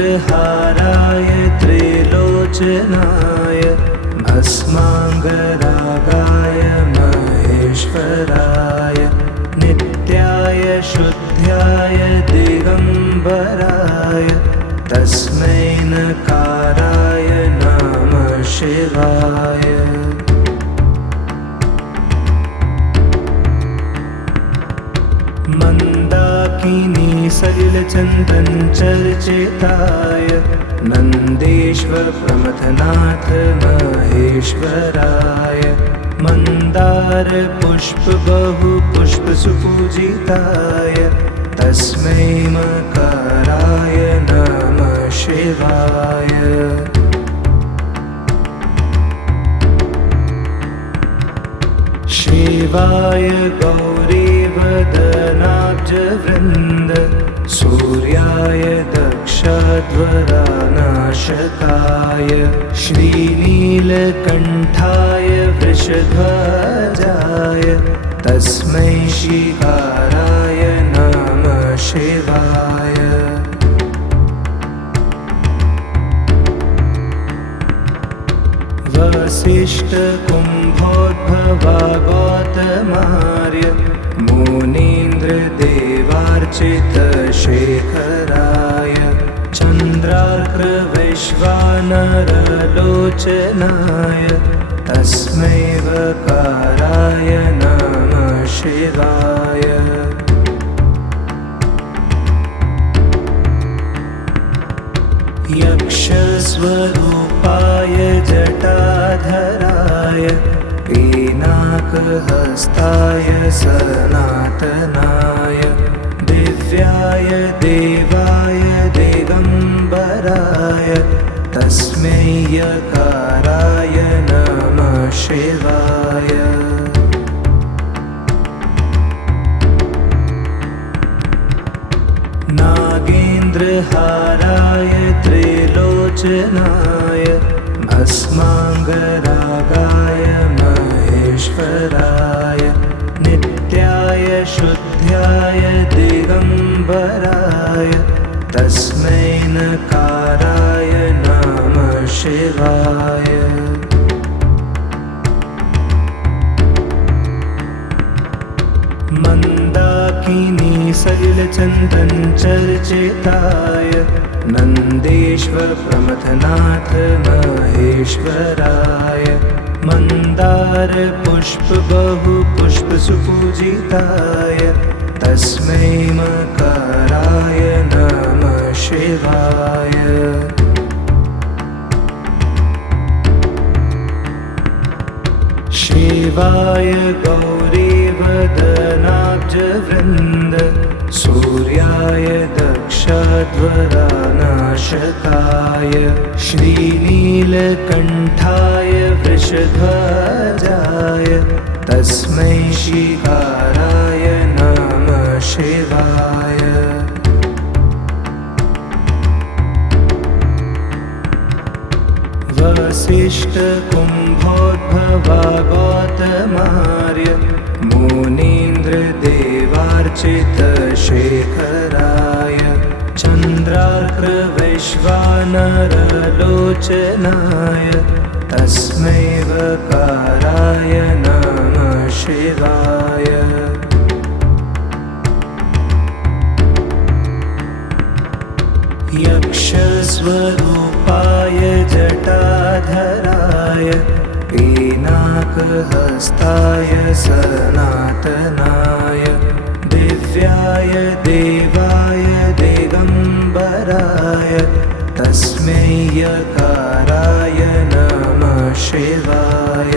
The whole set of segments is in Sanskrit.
नागेन्द्रहाराय त्रिलोचनाय भस्माङ्गरागाय महेश्वराय नित्याय शुद्ध्याय दिगम्बराय तस्मै नकाराय नमः शिवाय। मन्दाकिनी सलिलचन्दन चर्चिताय नन्देश्वर प्रमथनाथ महेश्वराय मन्दार पुष्प बहु पुष्प सुपूजिताय तस्मै मकाराय नमः शिवाय। शिवाय गौरीवदनाब्जवृन्द सूर्याय दक्षध्वरानाशकाय श्रीनीलकण्ठाय वृषध्वजाय तस्मै शिवाय नमः शिवाय। वसिष्ठकुम्भोद्भवा गौतमार्य मुनीन्द्रदेवार्चितशेखराय चन्द्रार्कवैश्वानरलोचनाय तस्मै वकाराय नमः शिवाय। यक्षस्वरूपाय जटाधराय पीनाकहस्ताय सनातनाय दिव्याय देवाय दिगम्बराय तस्मै यकाराय नमः शिवाय। नागेन्द्रहाराय त्रिलोचनाय भस्माङ्गरागाय महेश्वराय नित्याय शुद्ध्याय दिगम्बराय तस्मै नकाराय नमः शिवाय। मन्दाकिनी सलिलचन्दन चर्चिताय नन्देश्वर प्रमथनाथ महेश्वराय मन्दार पुष्प बहु पुष्प सुपूजिताय तस्मै मकाराय नमः शिवाय। शिवाय गौरीवदनाब्जवृन्द सूर्याय दक्षध्वरानाशकाय श्रीनीलकण्ठाय वृषध्वजाय तस्मै शिवाय नमः शिवाय। वसिष्ठकुम्भोद्भवा गौतमार्य मुनीन्द्रदेवार्चितशेखराय चन्द्रार्कवैश्वानरलोचनाय तस्मै वकाराय नमः शिवाय। यक्षस्वरूपाय जटाधराय पीनाकहस्ताय सनातनाय दिव्याय देवाय दिगम्बराय तस्मै यकाराय नमः शिवाय।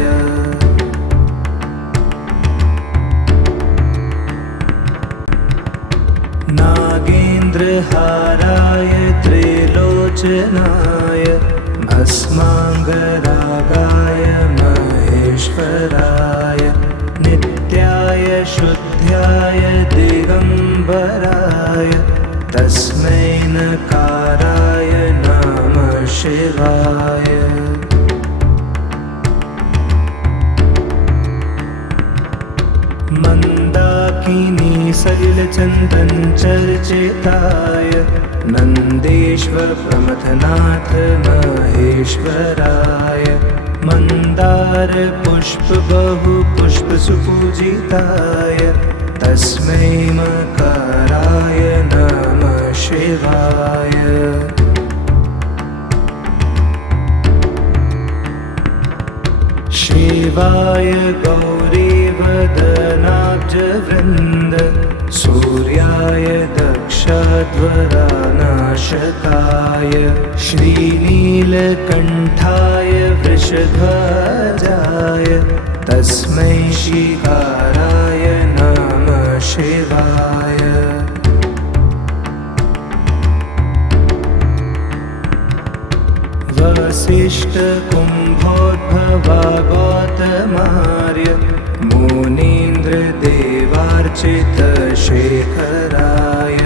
नागेन्द्रहाराय त्रिलोचनाय भस्माङ्गरागाय महेश्वराय नित्याय शुद्ध्याय दिगम्बराय तस्मै नकाराय नमः शिवाय। मन्दाकिनी मन्दाकिनी सलिलचन्दन चर्चिताय नन्देश्वर प्रमथनाथ महेश्वराय मन्दार पुष्प बहु पुष्प सुपूजिताय तस्मै मकाराय नमः शिवाय। शिवाय गौरीवदनाब्जवृन्द सूर्याय दक्षध्वरानाशकाय श्रीनीलकण्ठाय वृषध्वजाय तस्मै शिकाराय नमः शिवाय। वसिष्ठ कुम्भोद्भवा गौतमार्य मुनीन्द्र देवार्चित शेखराय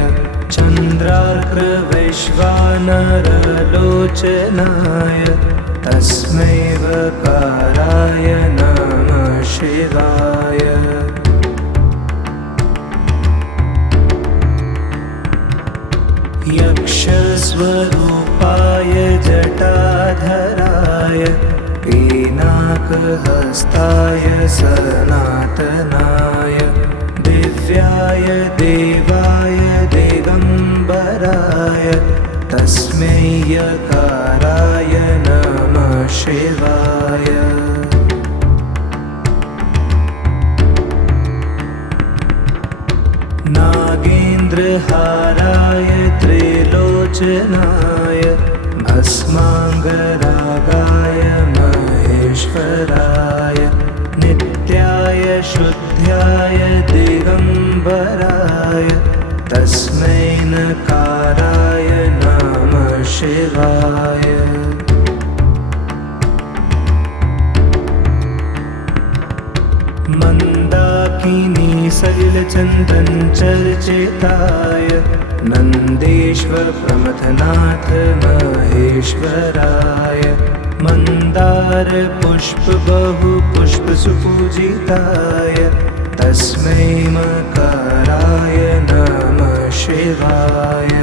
चन्द्रार्क वैश्वानरलोचनाय तस्मै वकाराय नमः शिवाय। यक्षस्वरूपाय जटाधराय पीनाकहस्ताय सनातनाय दिव्याय देवाय दिगम्बराय तस्मै यकाराय नमः शिवाय। नागेन्द्रहाराय त्रिलोचनाय भस्माङ्गरागाय महेश्वराय नित्याय शुद्ध्याय दिगम्बराय तस्मै नकाराय नमः शिवाय। मन्दाकिनी सलिलचन्दन चर्चिताय नन्देश्वर प्रमथनाथ महेश्वराय मन्दार पुष्प बहु पुष्प सुपूजिताय तस्मै मकाराय नमः शिवाय।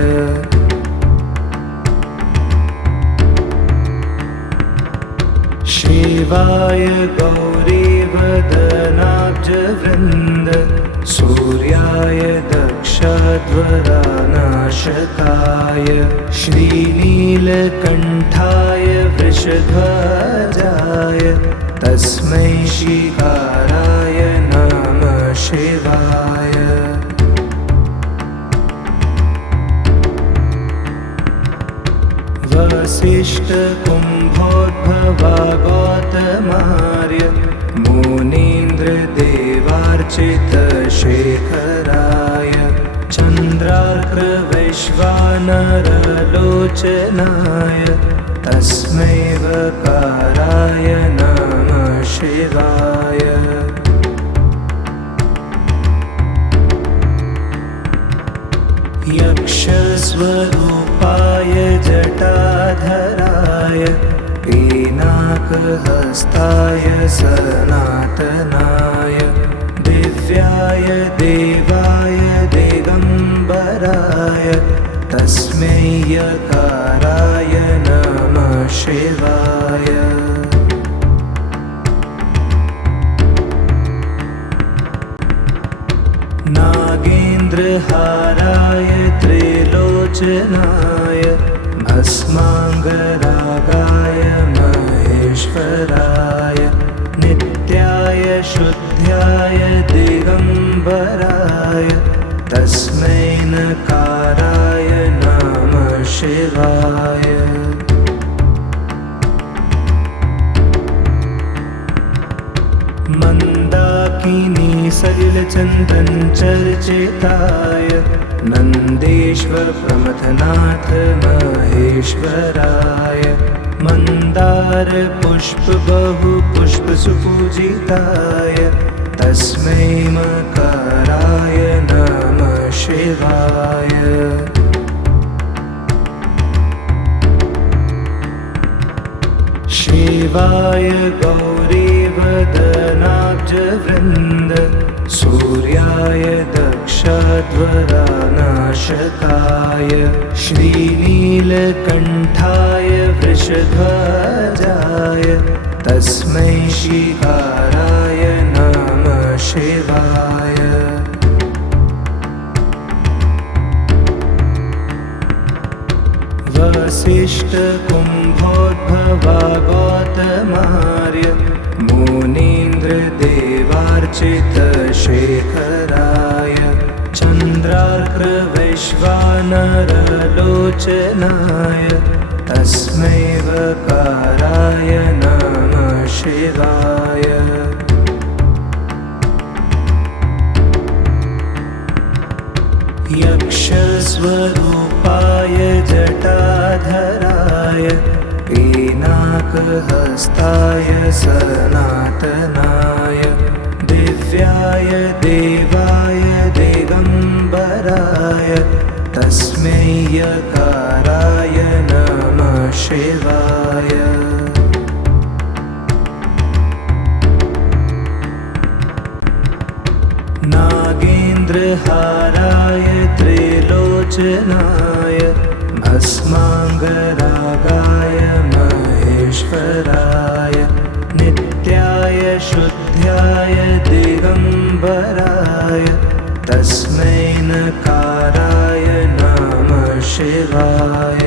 शिवाय गौरीवदनाब्जवृन्द सूर्याय दक्षध्वरानाशकाय श्रीनीलकण्ठाय वृषध्वजाय तस्मै शिकाराय नमः शिवाय। वसिष्ठ कुम्भोद्भवा गौतमार्य मुनीन्द्र देवार्चित शेखराय चन्द्रार्क वैश्वानरलोचनाय तस्मै वकाराय नमः शिवाय। यक्षस्वरूपाय जटाधराय पीनाकहस्ताय सनातनाय दिव्याय देवाय दिगम्बराय तस्मै यकाराय नमः शिवाय। नागेन्द्रहाराय त्रिलोचनाय भस्माङ्गरागाय महेश्वराय नित्याय शुद्ध्याय दिगम्बराय तस्मै नकाराय नमः शिवाय। मन्दाकिनी सलिलचन्दन चर्चिताय नन्देश्वर प्रमथनाथ महेश्वराय मन्दार पुष्प बहु पुष्प सुपूजिताय तस्मै मकाराय नमः शिवाय। शिवाय गौरीवदनाब्जवृन्द वृन्द सूर्याय दक्षध्वरानाशकाय श्रीनीलकण्ठाय वृषध्वजाय तस्मै श्रीकाराय नमः शिवाय। वसिष्ठ कुम्भोद्भवा गौतमार्य मुनीन्द्र देवार्चित शेखराय चन्द्रार्क वैश्वानरलोचनाय तस्मै वकाराय नमः शिवाय। यक्षस्वरूपाय जटाधराय पिनाकहस्ताय सनातनाय दिव्याय देवाय दिगम्बराय तस्मै यकाराय नमः शिवाय। नागेन्द्रहाराय त्रिलोचनाय भस्माङ्गरागाय महेश्वराय नित्याय शुद्ध्याय दिगम्बराय तस्मै नकाराय नमः शिवाय।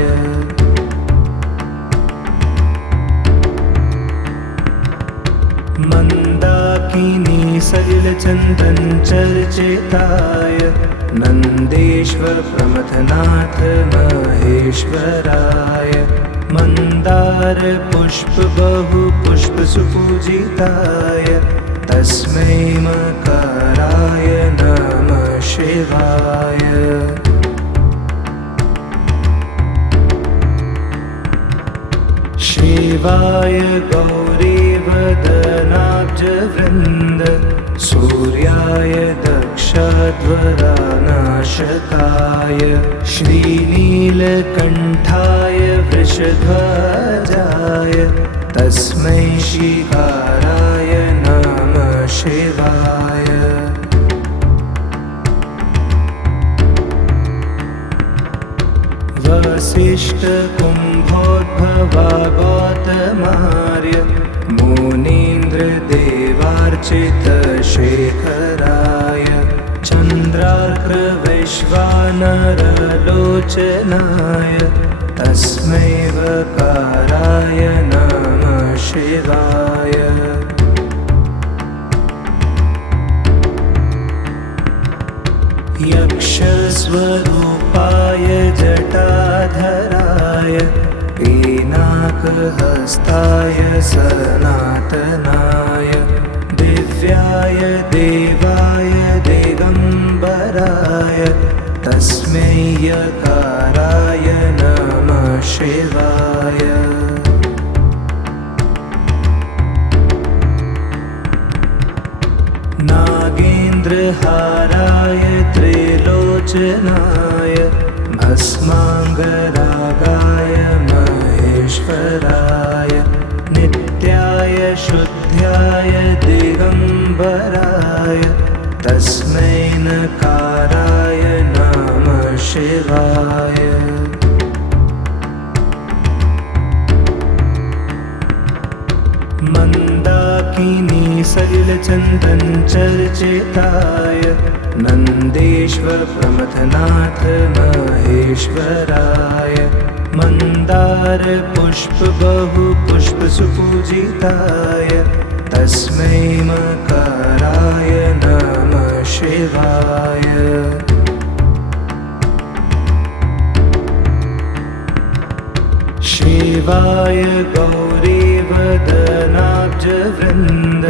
मन्दाकिनी सलिलचन्दन चर्चिताय नन्देश्वर प्रमथनाथ महेश्वराय मन्दार पुष्प बहु पुष्प सुपूजिताय तस्मै मकाराय नमः शिवाय। शिवाय गौरीवदनाब्जवृन्द सूर्याय दक्षध्वरानाशकाय श्रीनीलकण्ठाय वृषध्वजाय तस्मै श्रीकाराय नमः शिवाय। वसिष्ठ कुम्भोद्भवा गौतमार्य मुनीन्द्र देवार्चित शेखराय चन्द्रार्क वैश्वानरलोचनाय तस्मै वकाराय नमः शिवाय। यक्षस्वरूपाय जटाधराय पिनाकहस्ताय सनातनाय दिव्याय देवाय दिगम्बराय तस्मै यकाराय नमः शिवाय। नागेन्द्रहाराय त्रिलोचनाय भस्माङ्गरागाय महेश्वराय नित्याय शुद्ध्याय दिगम्बराय तस्मै नकाराय नमः शिवाय। मन्दाकिनी सलिलचन्दन चर्चिताय नन्देश्वर प्रमथनाथ महेश्वराय मन्दार पुष्प बहु पुष्प सुपूजिताय तस्मै मकाराय नमः शिवाय। शिवाय गौरीवदनाब्जवृन्द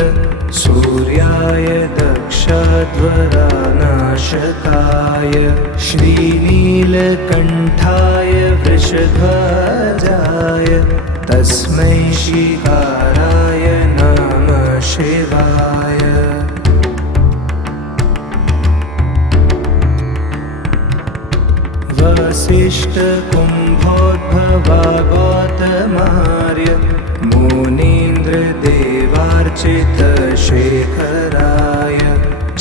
सूर्याय दक्षध्वरानाशकाय श्रीनीलकण्ठाय वृषध्वजाय तस्मै श्रीकाराय नमः शिवाय। वसिष्ठकुम्भोद्भवा गौतमार्य मुनीन्द्रदेवार्चितशेखराय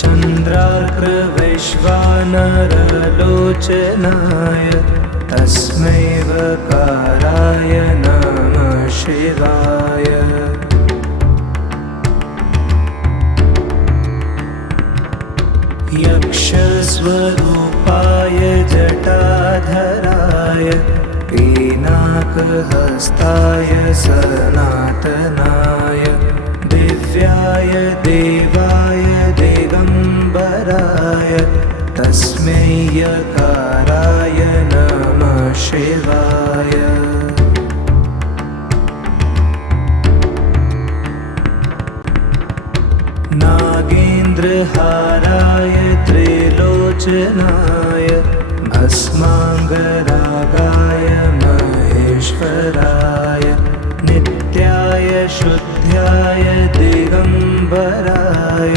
चन्द्रार्कवैश्वानरलोचनाय तस्मै वकाराय नमः शिवाय। यक्षस्वरूपाय जटाधराय पिनाकहस्ताय सनातनाय दिव्याय देवाय दिगम्बराय तस्मै यकाराय नमः शिवाय। नागेन्द्रहाराय त्रिलोचनाय भस्माङ्गरागाय महेश्वराय नित्याय शुद्ध्याय दिगम्बराय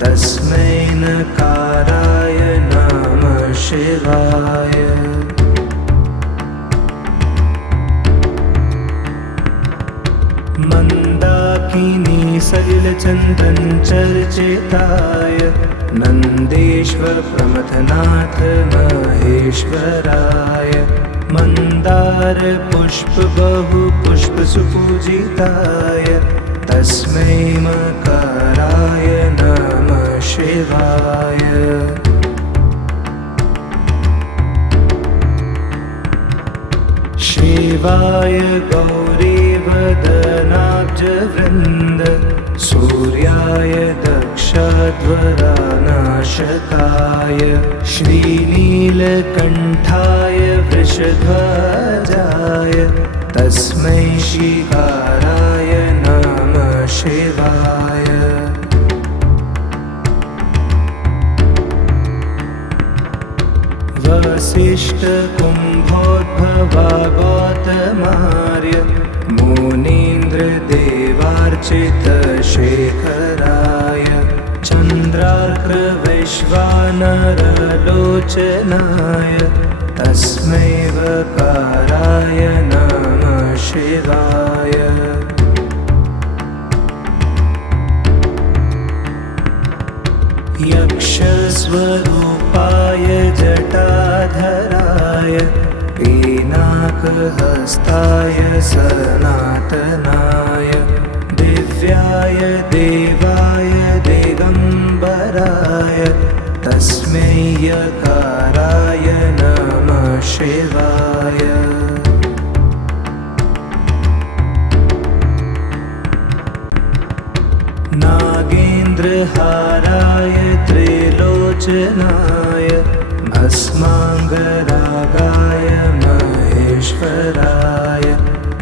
तस्मै नकाराय नमः शिवाय। मन्दाकिनी सलिलचन्दनचर्चिताय नन्देश्वर प्रमथनाथ महेश्वराय मन्दार पुष्प बहु पुष्प सुपूजिताय तस्मै मकाराय नमः शिवाय। शिवाय गौरीवदनाब्जवृन्द सूर्याय दक्षध्वरानाशकाय श्रीनीलकण्ठाय वृषध्वजाय तस्मै शिकाराय नमः शिवाय। वसिष्ठकुम्भोद्भवा गौतमार्य मुनीन्द्रदेवार्चितशेखराय चन्द्रार्कवैश्वानरलोचनाय तस्मै वकाराय नमः शिवाय। यक्षस्वरूपाय जटाधराय पिनाकहस्ताय सनातनाय दिव्याय देवाय दिगम्बराय तस्मै यकाराय नमः शिवाय। नागेन्द्रहाराय त्रिलोचनाय भस्माङ्गरागाय महेश्वराय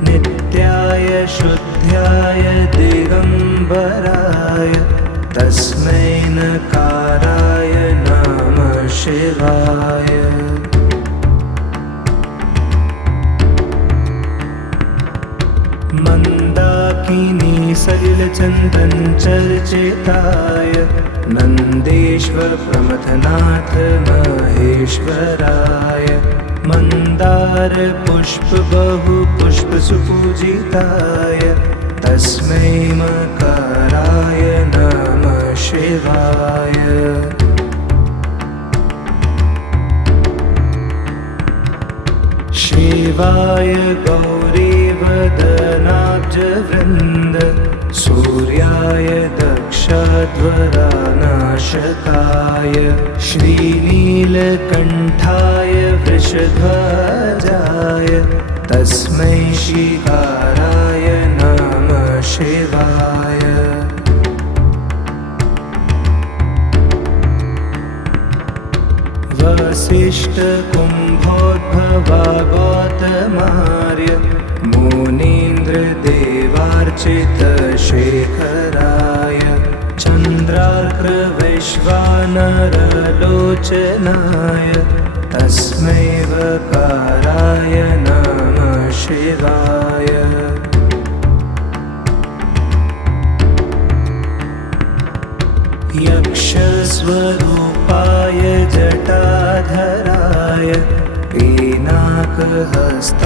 नित्याय शुद्ध्याय दिगम्बराय तस्मै नकाराय नमः शिवाय। मन्दाकिनी सलिलचन्दनचर्चिताय नन्देश्वर प्रमथनाथ महेश्वराय मन्दार पुष्प बहु पुष्प सुपूजिताय तस्मै मकाराय नमः शिवाय। शिवाय गौरीवदनाब्जवृन्द सूर्याय दक्षध्वरानाशकाय श्रीनीलकण्ठाय वृषध्वजाय तस्मै शिकाराय नमः शिवाय। वसिष्ठकुम्भोद्भवा गौतमार्य मुनीन्द्रदेवार्चितशेखराय चन्द्रार्कवैश्वानरलोचनाय तस्मै वकाराय नमः शिवाय। यक्षस्वरूपाय जटाधराय पिनाकहस्ताय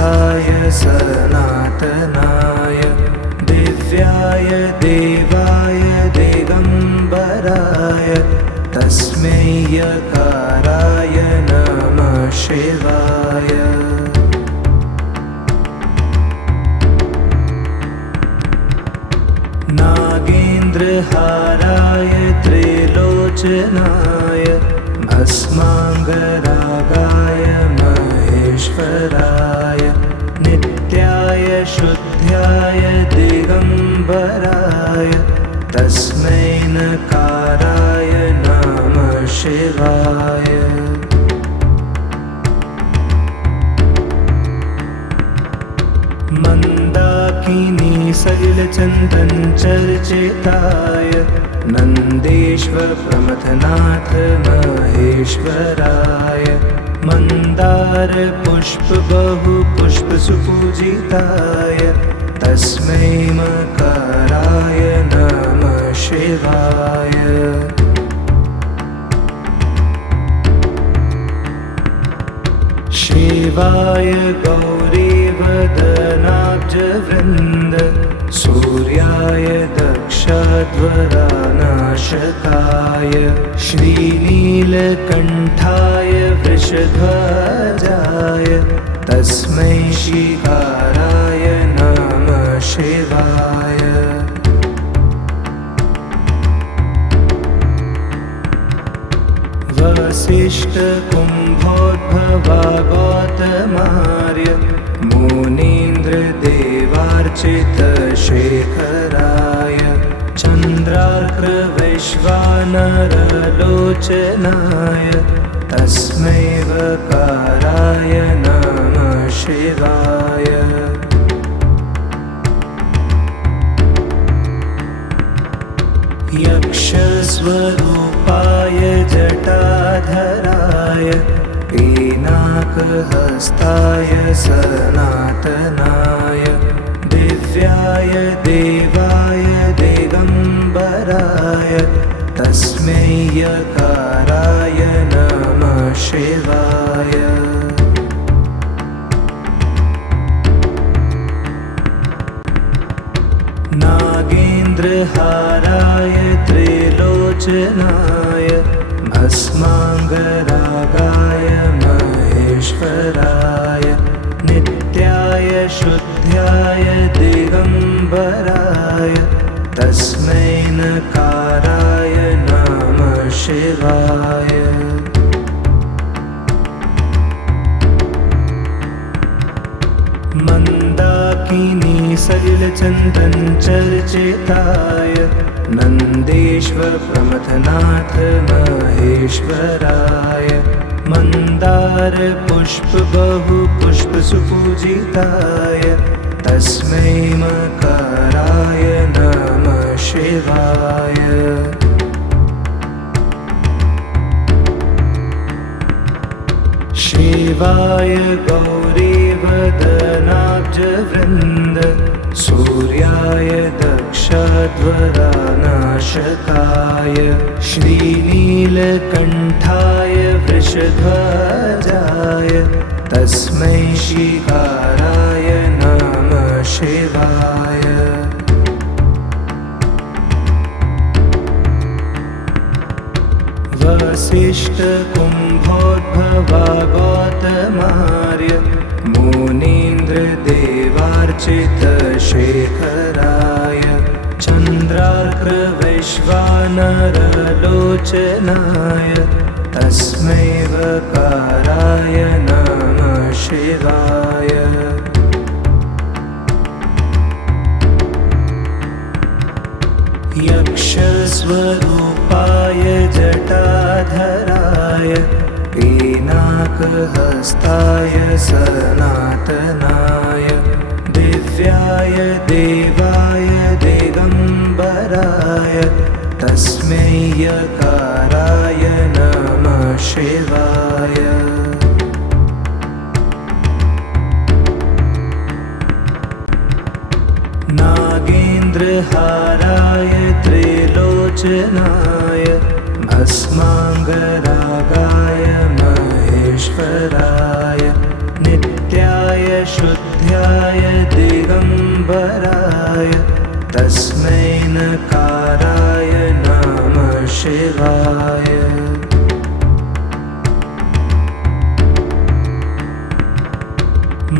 सनातनाय दिव्याय देवाय दिगम्बराय तस्मै यकाराय नमः शिवाय। नागेन्द्रहाराय त्रिलोचनाय भस्माङ्गरागाय महेश्वराय नित्याय शुद्ध्याय दिगम्बराय तस्मै नकाराय नमः शिवाय। मन्दाकिनी सलिलचन्दन चर्चिताय नन्देश्वर प्रमथनाथ महेश्वराय मन्दार पुष्प बहु पुष्प सुपूजिताय तस्मै मकाराय नमः शिवाय। शिवाय गौरीवदनाब्जवृन्द सूर्याय दक्षध्वरानाशकाय श्रीनीलकण्ठाय वृषध्वजाय तस्मै शिवाय नमः शिवाय। वसिष्ठकुम्भोद्भवागौतमार्य मुनीन्द्रदेवार्चितशेखराय चन्द्रार्कवैश्वानरलोचनाय तस्मै वकाराय नमः शिवाय। यक्षस्वरूपाय जटाधराय पिनाकहस्ताय सनातनाय दिव्याय देवाय दिगम्बराय तस्मै यकाराय नमः शिवाय। नागेन्द्रहाराय त्रिलोचनाय भस्माङ्गरागाय महेश्वराय नित्याय शुद्ध्याय दिगम्बराय तस्मै नकाराय नमः शिवाय। मन्दाकिनी सलिलचन्दन चर्चिताय नन्देश्वर प्रमथनाथ महेश्वराय मन्दार पुष्प बहु पुष्प सुपूजिताय तस्मै मकाराय नमः शिवाय। शिवाय गौरीवदनाब्जवृन्द सूर्याय दक्षध्वरानाशकाय श्रीनीलकण्ठाय वृषध्वजाय तस्मै शिवाय नमः शिवाय। वसिष्ठकुम्भोद्भवागौतमार्य मुनीन्द्रदेवार्चितशेखराय चन्द्रार्कवैश्वानरलोचनाय तस्मै वकाराय नमः शिवाय। यक्षस्वरूपाय जटाधराय पिनाकहस्ताय सनातनाय दिव्याय देवाय दिगम्बराय तस्मै यकाराय नमः शिवाय। नागेन्द्रहाराय त्रिलोचनाय भस्माङ्गरागाय महेश्वराय शुद्ध्याय दिगम्बराय तस्मै नकाराय नमः शिवाय।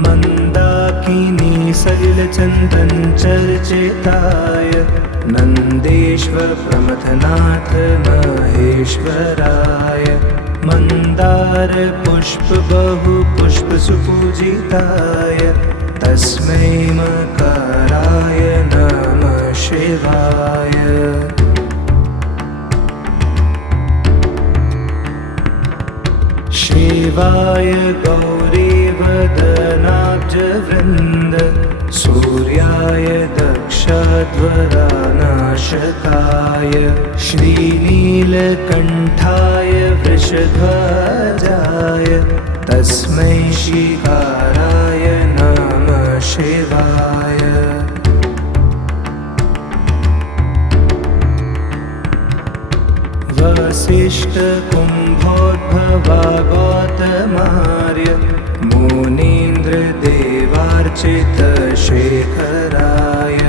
मन्दाकिनी सलिलचन्दन चर्चिताय नन्देश्वर प्रमथनाथ महेश्वराय मन्दार पुष्प बहु पुष्प सुपूजिताय तस्मै मकराय नमः शिवाय। शिवाय गौरीवदनाब्जवृन्द सूर्याय दक्षध्वरानाशकाय श्रीनीलकण्ठाय वृषध्वजाय तस्मै शिखाराय नमः शिवाय। वसिष्ठकुम्भोद्भवा गौतमार्य मुनीन्द्रदेवार्चितशेखराय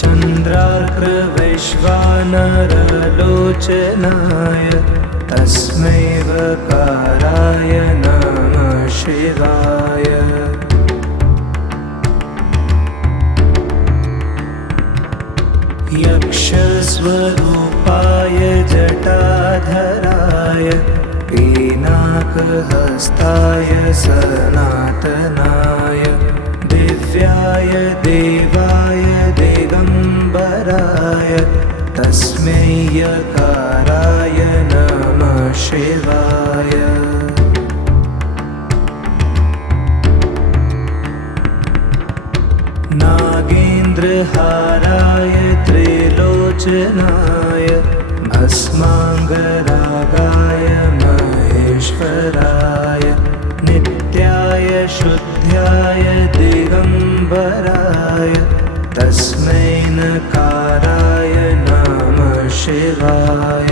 चन्द्रार्कवैश्वानरलोचनाय तस्मै वकाराय नमः शिवाय। यक्षस्वरूपाय जटाधराय पीनाकहस्ताय सनातनाय दिव्याय देवाय दिगम्बराय तस्मै यकाराय नमः शिवाय। नागेन्द्रहाराय त्रिलोचनाय भस्माङ्गरागाय महेश्वराय नित्याय शुद्ध्याय दिगम्बराय तस्मै नकाराय नमः शिवाय।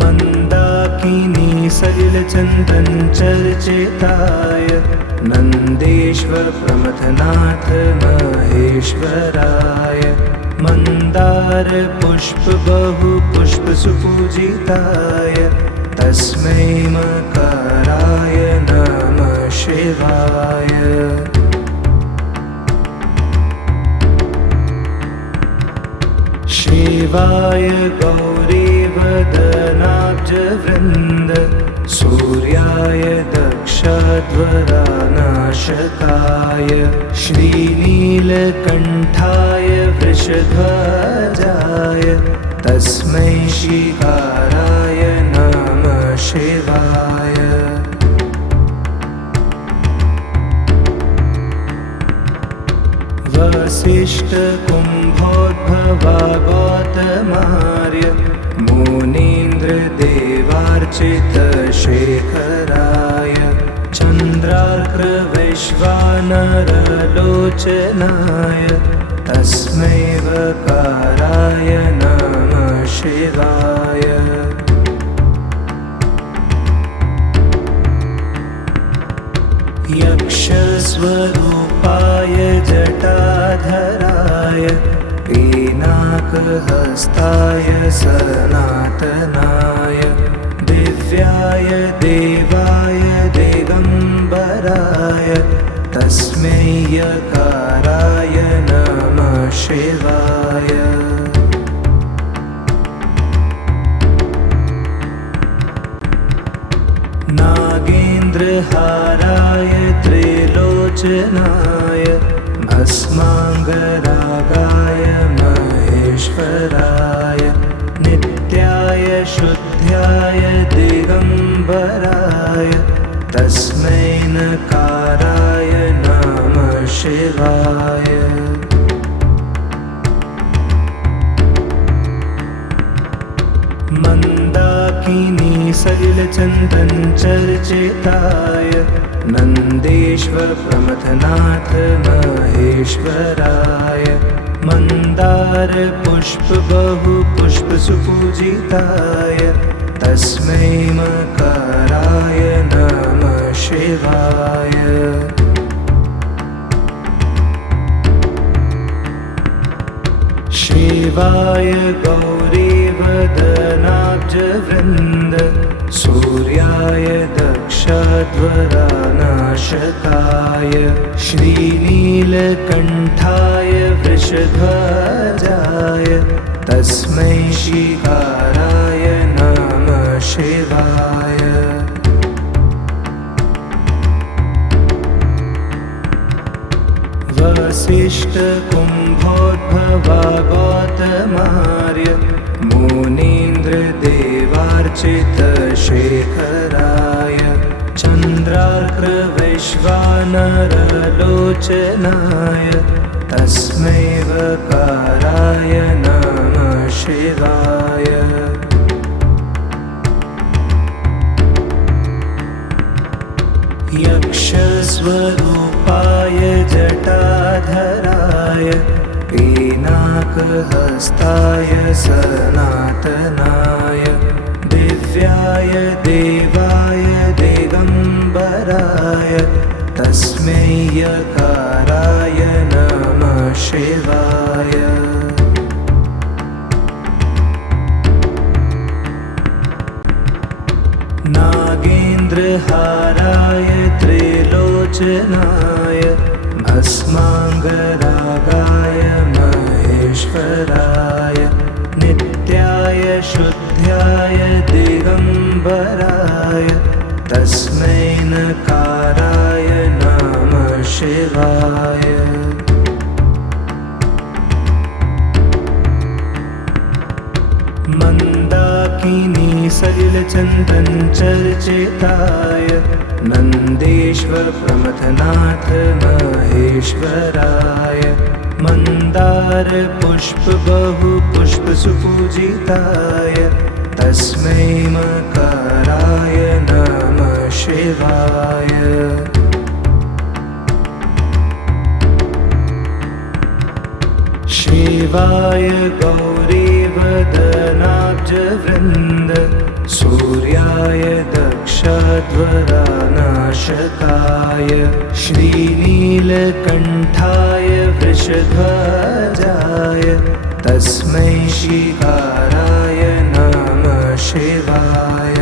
मन्दाकिनी सलिलचन्दन चर्चिताय नन्देश्वर प्रमथनाथ महेश्वराय मन्दार पुष्प बहु पुष्प सुपूजिताय तस्मै मकराय नमः शिवाय। शिवाय गौरीवदनाब्जवृन्द सूर्याय दक्षध्वरानाशकाय श्रीनीलकण्ठाय वृषध्वजाय तस्मै शिखाराय नमः शिवाय। वसिष्ठकुम्भोद्भवा गौतमार्य मुनीन्द्रदेवार्चितशेखराय चन्द्रार्कवैश्वानरलोचनाय तस्मै वकाराय नमः शिवाय। यक्षस्वरूपाय जटाधराय पीनाकहस्ताय सनातनाय दिव्याय देवाय दिगम्बराय तस्मै यकाराय नमः शिवाय। नागेन्द्रहाराय त्रिलोचनाय भस्माङ्गरागाय महेश्वराय नित्याय शुद्ध्याय दिगम्बराय तस्मै नकाराय नमः शिवाय। मन्दाकिनी सलिलचन्दन चर्चिताय नन्देश्वर प्रमथनाथ महेश्वराय मन्दार पुष्प बहु पुष्प सुपूजिताय तस्मै मकाराय नमः शिवाय। शिवाय गौरीवदनाब्जवृन्द सूर्याय दक्षध्वरानाशकाय श्रीनीलकण्ठाय वृषध्वजाय तस्मै शिकाराय नमः शिवाय। वसिष्ठकुम्भोद्भवा गौतमार्य मुनीन्द्रदेवार्चितशेखराय चन्द्रार्कवैश्वानरलोचनाय तस्मै वकाराय नमः शिवाय। यक्षस्वरूपाय जटाधराय पिनाकहस्ताय सनातनाय दिव्याय देवाय दिगम्बराय तस्मै यकाराय नमः शिवाय। नागेन्द्रहाराय त्रिलोचनाय भस्माङ्गरागाय महेश्वराय नित्याय शुद्ध्याय दिगम्बराय तस्मै नकाराय नमः शिवाय। मन्दाकिनी सलिलचन्दन चर्चिताय नन्देश्वर प्रमथनाथ महेश्वराय मन्दार पुष्प बहु पुष्प सुपूजिताय तस्मै मकाराय नमः शिवाय। शिवाय गौरीवदनाब्जवृन्द सूर्याय दक्षध्वरानाशकाय श्रीनीलकण्ठाय वृषध्वजाय तस्मै शिकाराय नमः शिवाय।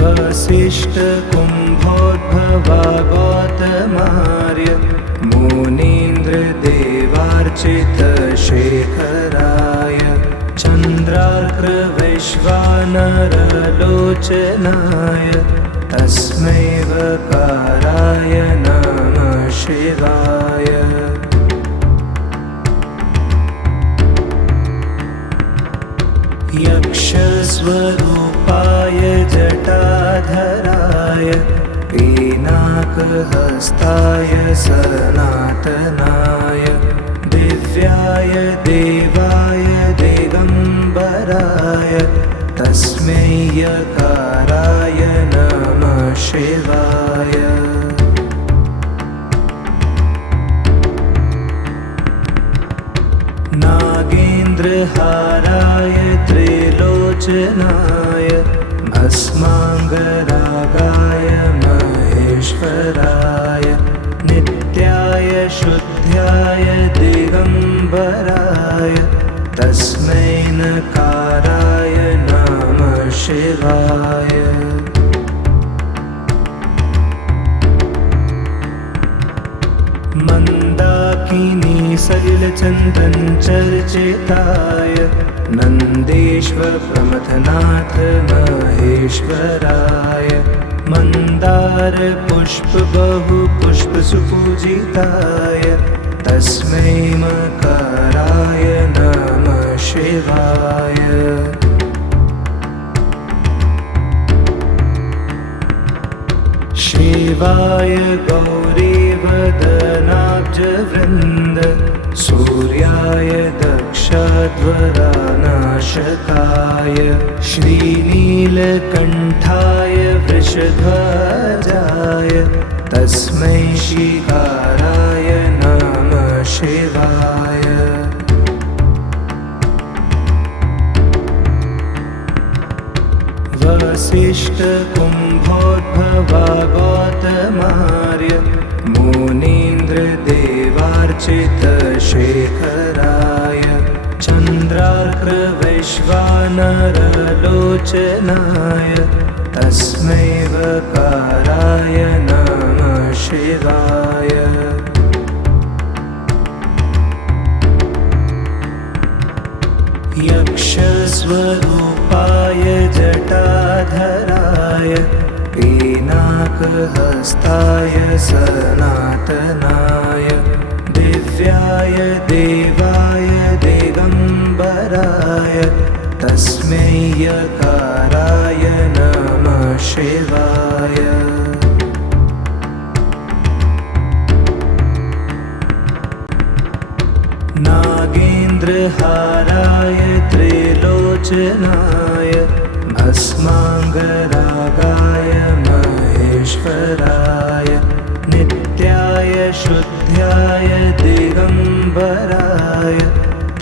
वसिष्ठकुम्भोद्भवा गौतमार्य मुनीन्द्रदेवार्चितशेखराय चन्द्रार्कवैश्वानरलोचनाय तस्मै वकाराय नमः शिवाय। यक्षस्वरूपाय जटाधराय पिनाकहस्ताय सनातनाय दिव्याय देवाय दिगम्बराय तस्मै यकाराय नमः शिवाय। नागेन्द्रहाराय त्रिलोचनाय भस्माङ्गरागाय महेश्वराय नित्याय शुद्ध्याय दिगम्बराय तस्मै नकाराय नमः शिवाय। मन्दाकिनी सलिलचन्दन चर्चिताय नन्देश्वर प्रमथनाथ महेश्वराय मन्दार पुष्प बहु पुष्प सुपूजिताय तस्मै मकाराय नमः शिवाय। शिवाय गौरीवदनाब्जवृन्द सूर्याय दक्षध्वरानाशकाय श्रीनीलकण्ठाय वृषध्वजाय तस्मै शिकाराय नमः शिवाय। वसिष्ठकुम्भोद्भवा गौतमार्य मुनीन्द्रदेवार्चितशेखराय चन्द्रार्कवैश्वानरलोचनाय तस्मै वकाराय नमः शिवाय। यक्षस्वरूपाय जटाधराय पिनाकहस्ताय सनातनाय दिव्याय देवाय दिगम्बराय तस्मै यकाराय नमः शिवाय। नागेन्द्रहाराय त्रिलोचनाय भस्माङ्गरागाय महेश्वराय नित्याय शुद्ध्याय दिगम्बराय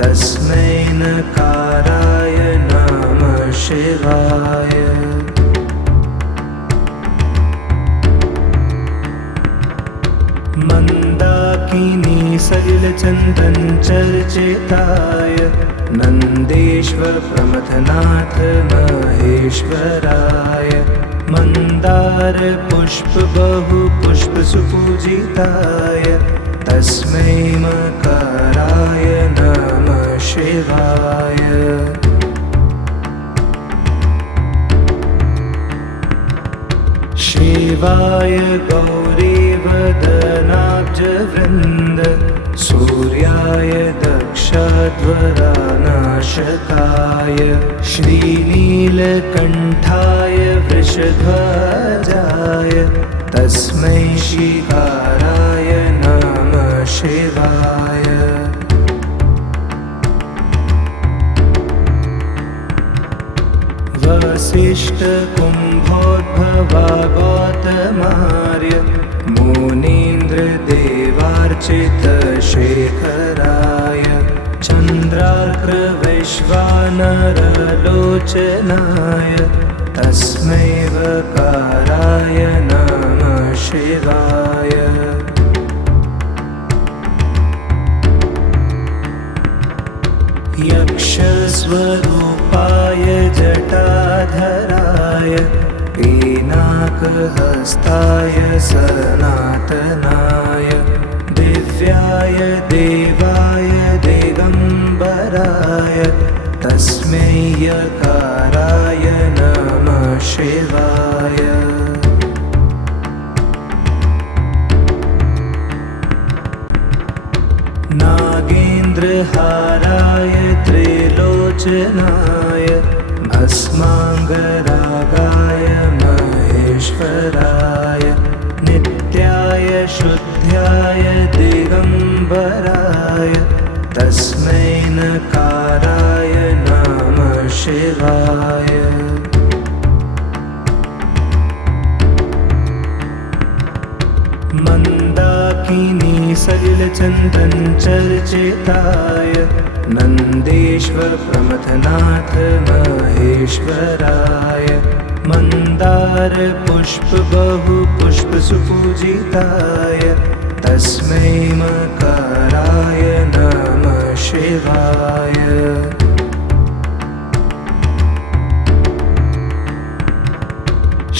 तस्मै नकाराय नमः शिवाय। मन्दाकिनी सलिलचन्दनचर्चिताय नन्देश्वर प्रमथनाथ महेश्वराय मन्दार पुष्प बहु पुष्प सुपूजिताय तस्मै मकाराय नमः शिवाय। शिवाय गौरीवदनाब्जवृन्द सूर्याय दक्षध्वरानाशकाय श्रीनीलकण्ठाय वृषध्वजाय तस्मै शिकाराय नमः शिवाय। वसिष्ठकुम्भोद्भवा गौतमार्य मुनीन्द्रदेवार्चितशेखराय चन्द्रार्कवैश्वानरलोचनाय तस्मै वकाराय नमः शिवाय। यक्षस्वरूपाय जटाधराय पिनाकहस्ताय सनातनाय दिव्याय देवाय दिगम्बराय तस्मै यकाराय नमः शिवाय। नागेन्द्रहाराय त्रिलोचनाय भस्माङ्गरागाय महेश्वराय नित्याय शुद्ध्याय दिगम्बराय तस्मै नकाराय नमः शिवाय। मन्दाकिनी सलिलचन्दनचर्चिताय नन्देश्वर प्रमथनाथ महेश्वराय मन्दार पुष्प बहु पुष्प सुपूजिताय तस्मै मकाराय नमः शिवाय।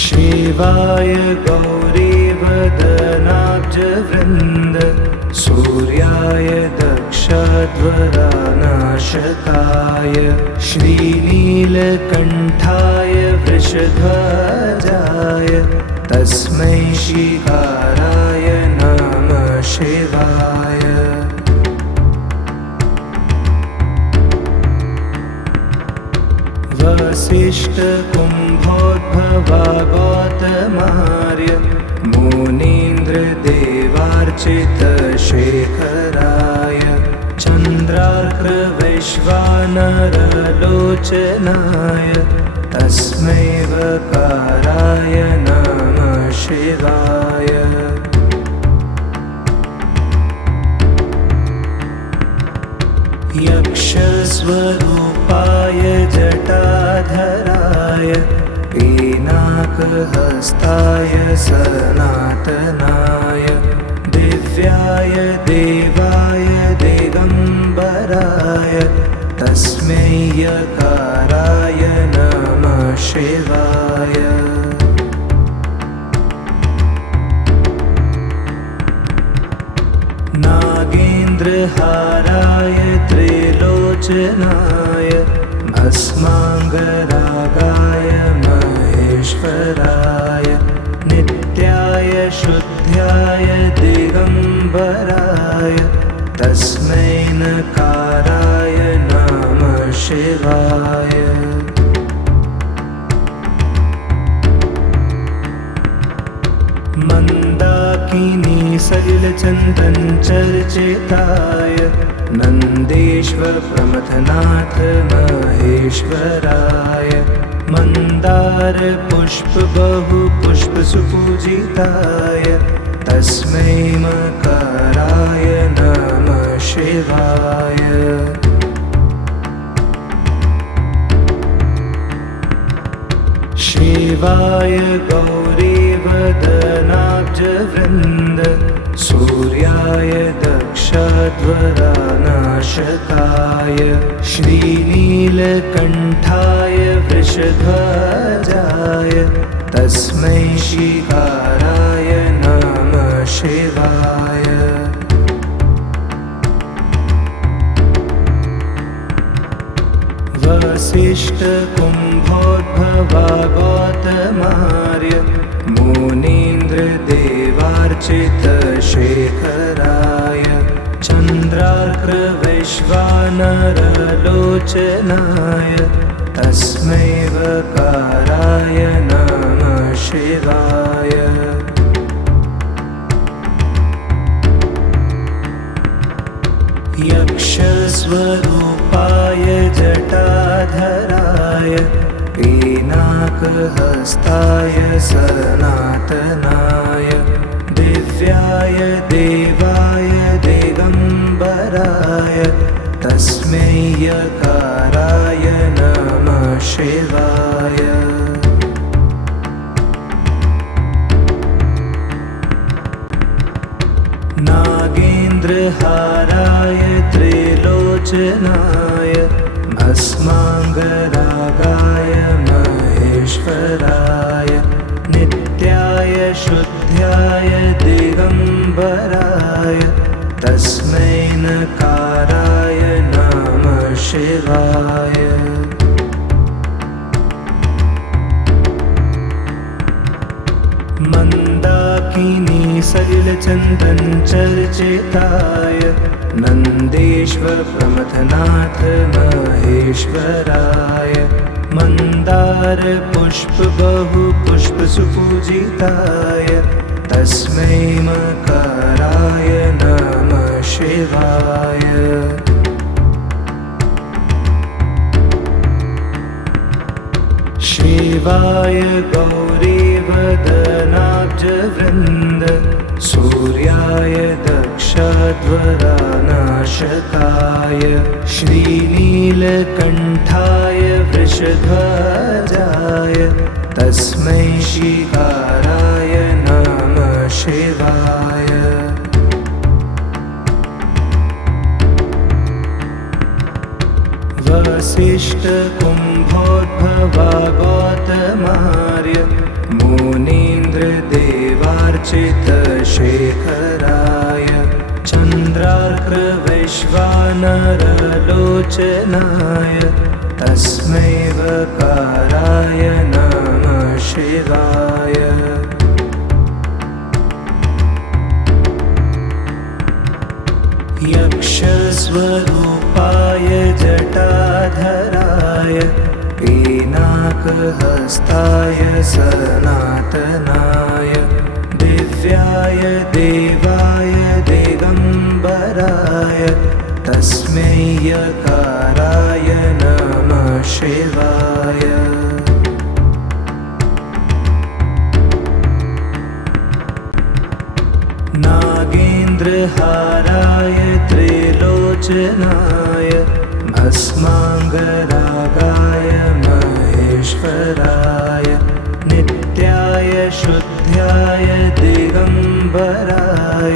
शिवाय गौरीवदनाब्जवृन्द सूर्याय दक्षध्वरानाशकाय श्रीनीलकण्ठाय वृषध्वजाय तस्मै शिकाराय नमः शिवाय। वसिष्ठकुम्भोद्भवा गौतमार्य मुनीन्द्रदेवार्चितशेखराय चन्द्रार्कवैश्वानरलोचनाय तस्मै वकाराय नमः शिवाय। यक्षस्वरूपाय जटाधराय पिनाकहस्ताय सनातनाय दिव्याय देवाय दिगम्बराय तस्मै यकाराय नमः शिवाय। नागेन्द्रहाराय त्रिलोचनाय भस्माङ्गरागाय महेश्वराय नित्याय शुद्ध्याय दिगम्बराय तस्मै नकाराय नमः शिवाय। मन्दाकिनी सलिलचन्दन चर्चिताय नन्देश्वर प्रमथनाथ महेश्वराय मन्दार पुष्प बहु पुष्प सुपूजिताय तस्मै मकाराय नमः शिवाय। शिवाय गौरीवदनाब्जवृन्द सूर्याय दक्षध्वरानाशकाय श्रीनीलकण्ठाय वृषध्वजाय तस्मै शिकाराय नमः शिवाय। वसिष्ठकुम्भोद्भवा गौतमार्य मुनीन्द्रदेवार्चितशेखराय चन्द्रार्कवैश्वानरलोचनाय तस्मै वकाराय नमः शिवाय। यक्षस्वरूपाय जटाधराय पिनाकहस्ताय सनातनाय दिव्याय देवाय दिगम्बराय तस्मै यकाराय नमः शिवाय। नागेन्द्रहाराय त्रिलोचनाय भस्माङ्गरागाय महेश्वराय नित्याय शुद्ध्याय दिगम्बराय तस्मै नकाराय नमः शिवाय। मन्दाकिनी सलिलचन्दन चर्चिताय नन्देश्वर प्रमथनाथ महेश्वराय मन्दार पुष्प बहु पुष्प सुपूजिताय तस्मै मकाराय नमः शिवाय। शिवाय गौरीवदनाब्जवृन्द सूर्याय दक्षध्वरानाशकाय श्रीनीलकण्ठाय वृषध्वजाय तस्मै शिकाराय नमः शिवाय। वसिष्ठकुम्भोद्भवा गौतमार्य मुनीन्द्रदेवार्चितशेखराय चन्द्रार्कवैश्वानरलोचनाय तस्मै वकाराय नमः शिवाय। यक्षस्वरूपाय जटाधराय पिनाकहस्ताय सनातनाय दिव्याय देवाय दिगम्बराय तस्मै यकाराय नमः शिवाय। नागेन्द्रहाराय त्रिलोचनाय भस्माङ्गरागाय महेश्वराय शुद्ध्याय दिगम्बराय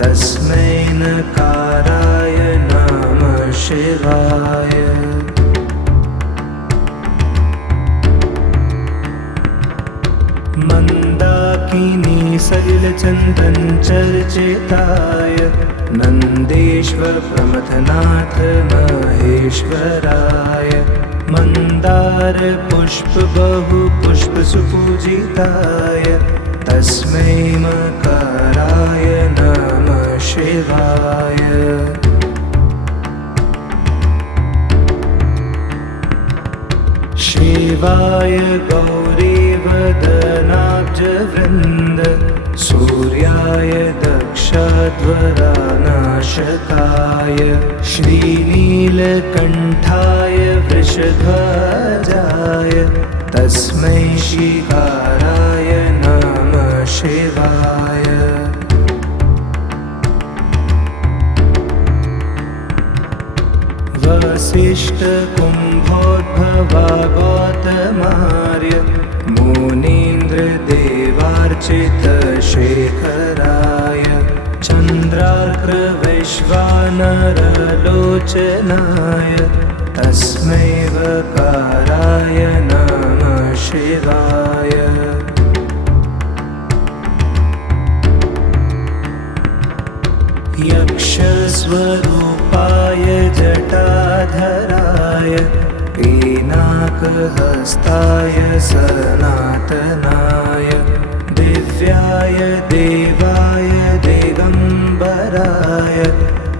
तस्मै नकाराय नमः शिवाय। मन्दाकिनी सलिलचन्दन चर्चिताय नन्देश्वर प्रमथनाथ महेश्वराय मन्दार पुष्प बहु पुष्प सुपूजिताय तस्मै मकराय नमः शिवाय। शिवाय गौरीवदनाब्जवृन्द सूर्याय दक्षध्वरानाशकाय श्रीनीलकण्ठाय वृषध्वजाय तस्मै शिकाराय नमः शिवाय। वसिष्ठकुम्भोद्भवा गौतमार्य मुनीन्द्रदेवार्चितशेखराय चन्द्रार्कवैश्वानरलोचनाय तस्मै वकाराय नमः शिवाय। यक्षस्वरूपाय जटाधराय पीनाकहस्ताय सनातनाय दिव्याय देवाय दिगम्बराय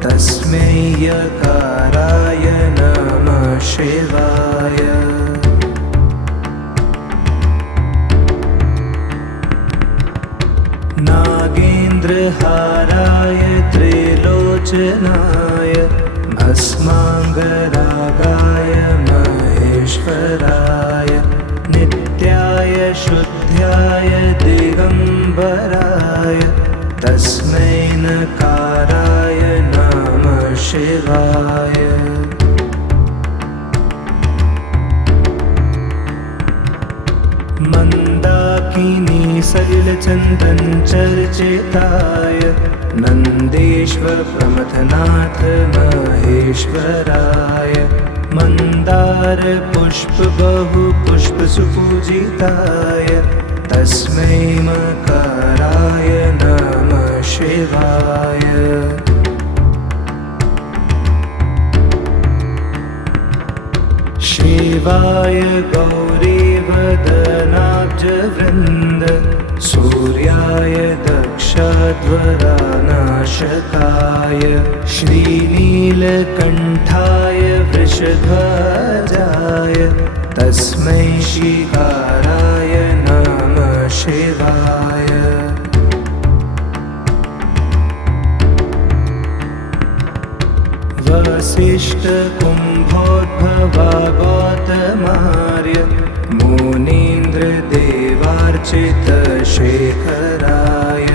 तस्मै यकाराय नमः शिवाय। नागेन्द्रहाराय त्रिलोचनाय भस्माङ्गरागाय महेश्वराय नित्याय शुद्ध्याय दिगम्बराय तस्मै नकाराय नमः शिवाय। मन्दाकिनी सलिलचन्दन चर्चिताय नन्देश्वर प्रमथनाथ महेश्वराय मन्दार पुष्प बहु पुष्प सुपूजिताय तस्मै मकराय नमः शिवाय। शिवाय गौरीवदनाब्जवृन्द सूर्याय दक्षध्वरानाशकाय श्रीनीलकण्ठाय वृषध्वजाय तस्मै शिकाराय नमः शिवाय। वसिष्ठकुम्भोद्भवा गौतमार्य मुनीन्द्रदेवार्चितशेखराय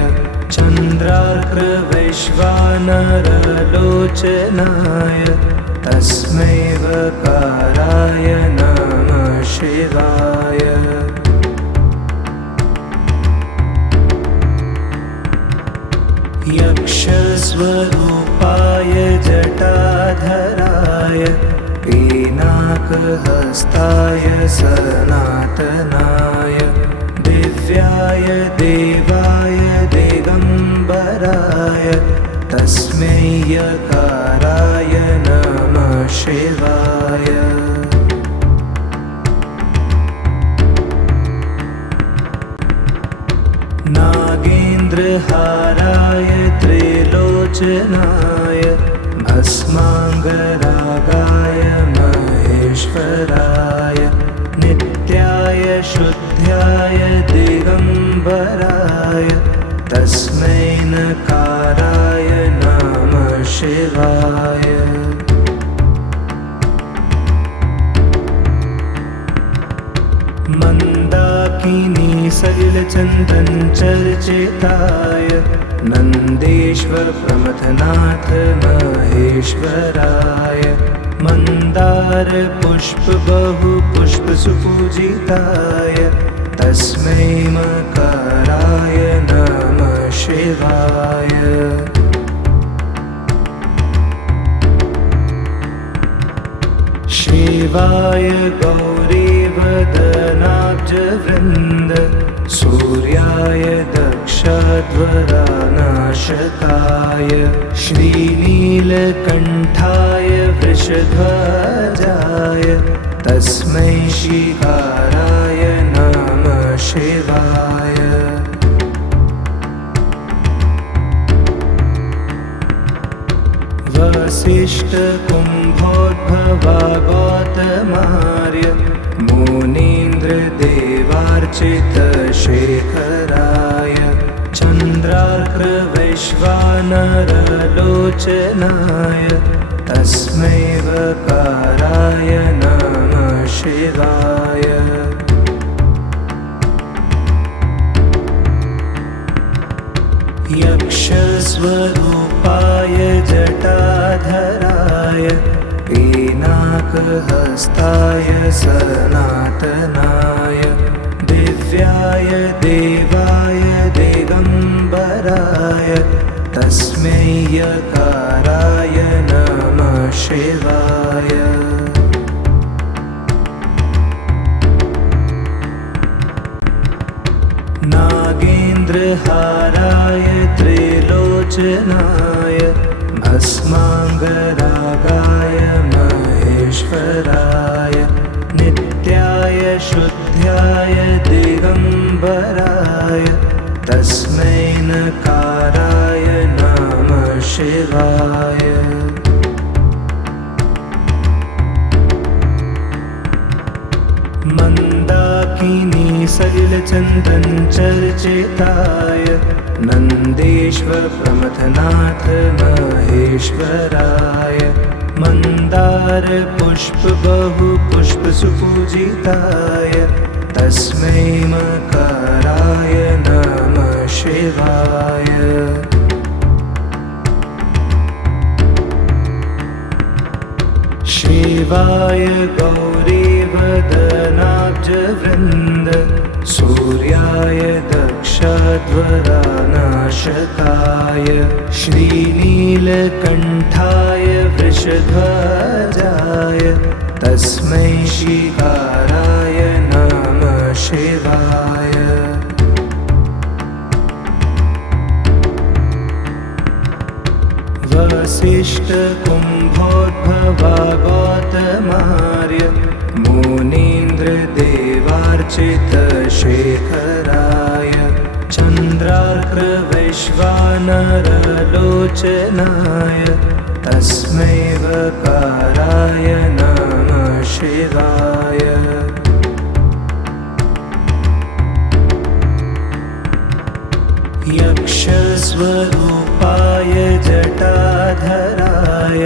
चन्द्रार्कवैश्वानरलोचनाय तस्मै वकाराय नमः शिवाय। यक्षस्वरूपाय जटाधराय पीनाकहस्ताय सनातनाय दिव्याय देवाय दिगम्बराय तस्मै यकाराय नमः शिवाय। नागेन्द्रहाराय त्रिलोचनाय भस्माङ्गरागाय महेश्वराय नित्याय शुद्ध्याय दिगम्बराय तस्मै नकाराय नमः शिवाय। मन्दाकिनी सलिलचन्दन चर्चिताय नन्देश्वर प्रमथनाथ महेश्वराय मन्दार पुष्प बहु पुष्प सुपूजिताय तस्मै मकराय नमः शिवाय। शिवाय गौरीवदनाब्जवृन्द सूर्याय दक्षध्वरानाशकाय श्रीनीलकण्ठाय वृषध्वजाय तस्मै शिकाराय नमः शिवाय। वसिष्ठकुम्भोद्भवा गौतमार्य मुनीन्द्रदेवार्चितशेखराय चन्द्रार्कवैश्वानरलोचनाय तस्मै वकाराय नमः शिवाय। यक्षस्वरूपाय जटाधराय पिनाकहस्ताय सनातनाय दिव्याय देवाय दिगम्बराय तस्मै यकाराय नमः शिवाय। नागेन्द्रहाराय त्रिलोचनाय भस्माङ्गरागाय महेश्वराय नित्याय शुद्ध्याय दिगम्बराय तस्मै नकाराय नमः शिवाय। मन्दाकिनी सलिलचन्दन चर्चिताय नन्देश्वर प्रमथनाथ महेश्वराय मन्दार पुष्प बहु पुष्प सुपूजिताय तस्मै मकराय नमः शिवाय। शिवाय गौरीवदनाब्जवृन्द सूर्याय दक्षध्वरानाशकाय श्रीनीलकण्ठाय वृषध्वजाय तस्मै शिकाराय नमः शिवाय। वसिष्ठकुम्भोद्भवा गौतमार्य मुनीन्द्रदेवार्चितशेखराय चन्द्रार्कवैश्वानरलोचनाय तस्मै वकाराय नमः शिवाय। यक्षस्वरूपाय जटाधराय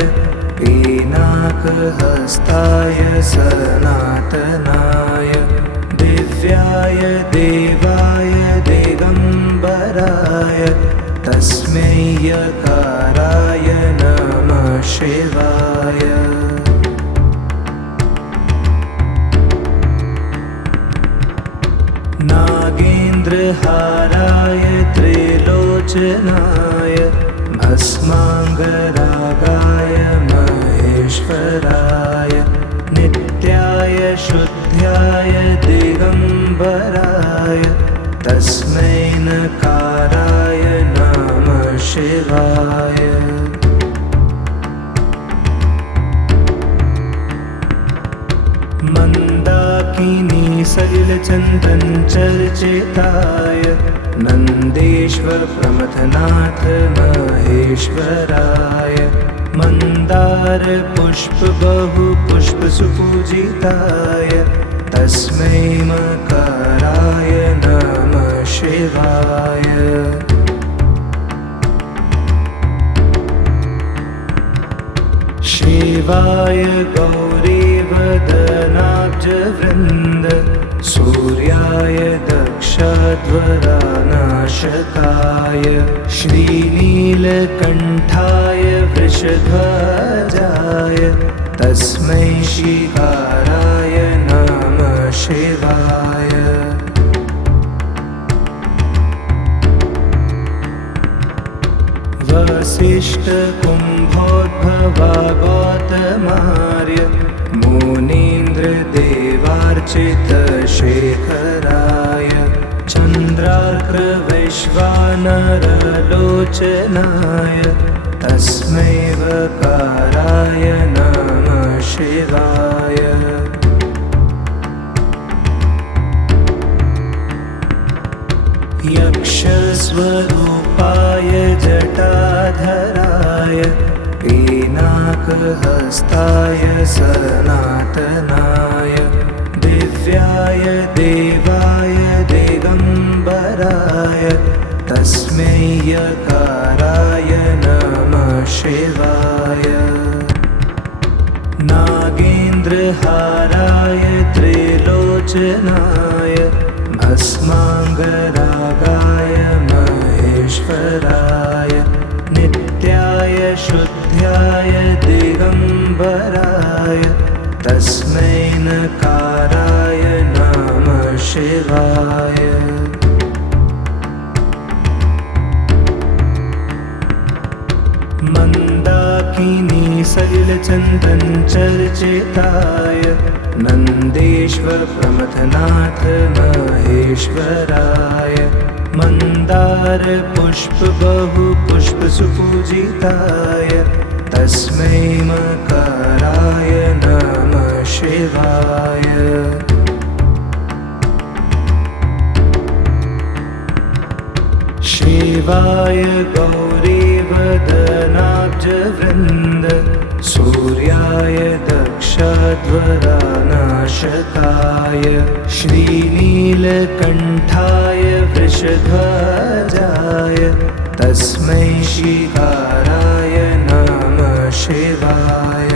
पिनाकहस्ताय सनातनाय दिव्याय देवाय दिगम्बराय तस्मै यकाराय नमः शिवाय। नागेन्द्रहाराय त्रिलोचनाय भस्माङ्गरागाय महेश्वराय नित्याय शुद्ध्याय दिगम्बराय तस्मै नकाराय नमः शिवाय। मन्दाकिनी सलिलचन्दन चर्चिताय नन्देश्वर प्रमथनाथ महेश्वराय मन्दार पुष्प बहु पुष्प सुपूजिताय तस्मै मकराय नमः शिवाय। शिवाय गौरीवदनाब्जवृन्द सूर्याय दक्षध्वरानाशकाय श्रीनीलकण्ठाय वृषध्वजाय तस्मै शिकाराय नमः शिवाय। वसिष्ठकुम्भोद्भवा गौतमार्य मुनीन्द्रदेवार्चितशेखराय चन्द्रार्कवैश्वानरलोचनाय तस्मै वकाराय नमः शिवाय। यक्षस्वरूपाय जटाधराय पिनाकहस्ताय सनातनाय दिव्याय देवाय दिगम्बराय तस्मै यकाराय नमः शिवाय। नागेन्द्रहाराय त्रिलोचनाय भस्माङ्गरागाय महेश्वराय नित्याय शुद्ध्याय दिगम्बराय तस्मै नकाराय नमः शिवाय। मन्दाकिनी सलिलचन्दनचर्चिताय नन्देश्वर प्रमथनाथ महेश्वराय मन्दार पुष्प बहु पुष्प सुपूजिताय तस्मै मकाराय नमः शिवाय। शिवाय गौरीवदनाब्जवृन्द सूर्याय दक्षध्वरानाशकाय श्रीनीलकण्ठाय वृषध्वजाय तस्मै शिखाराय नमः शिवाय।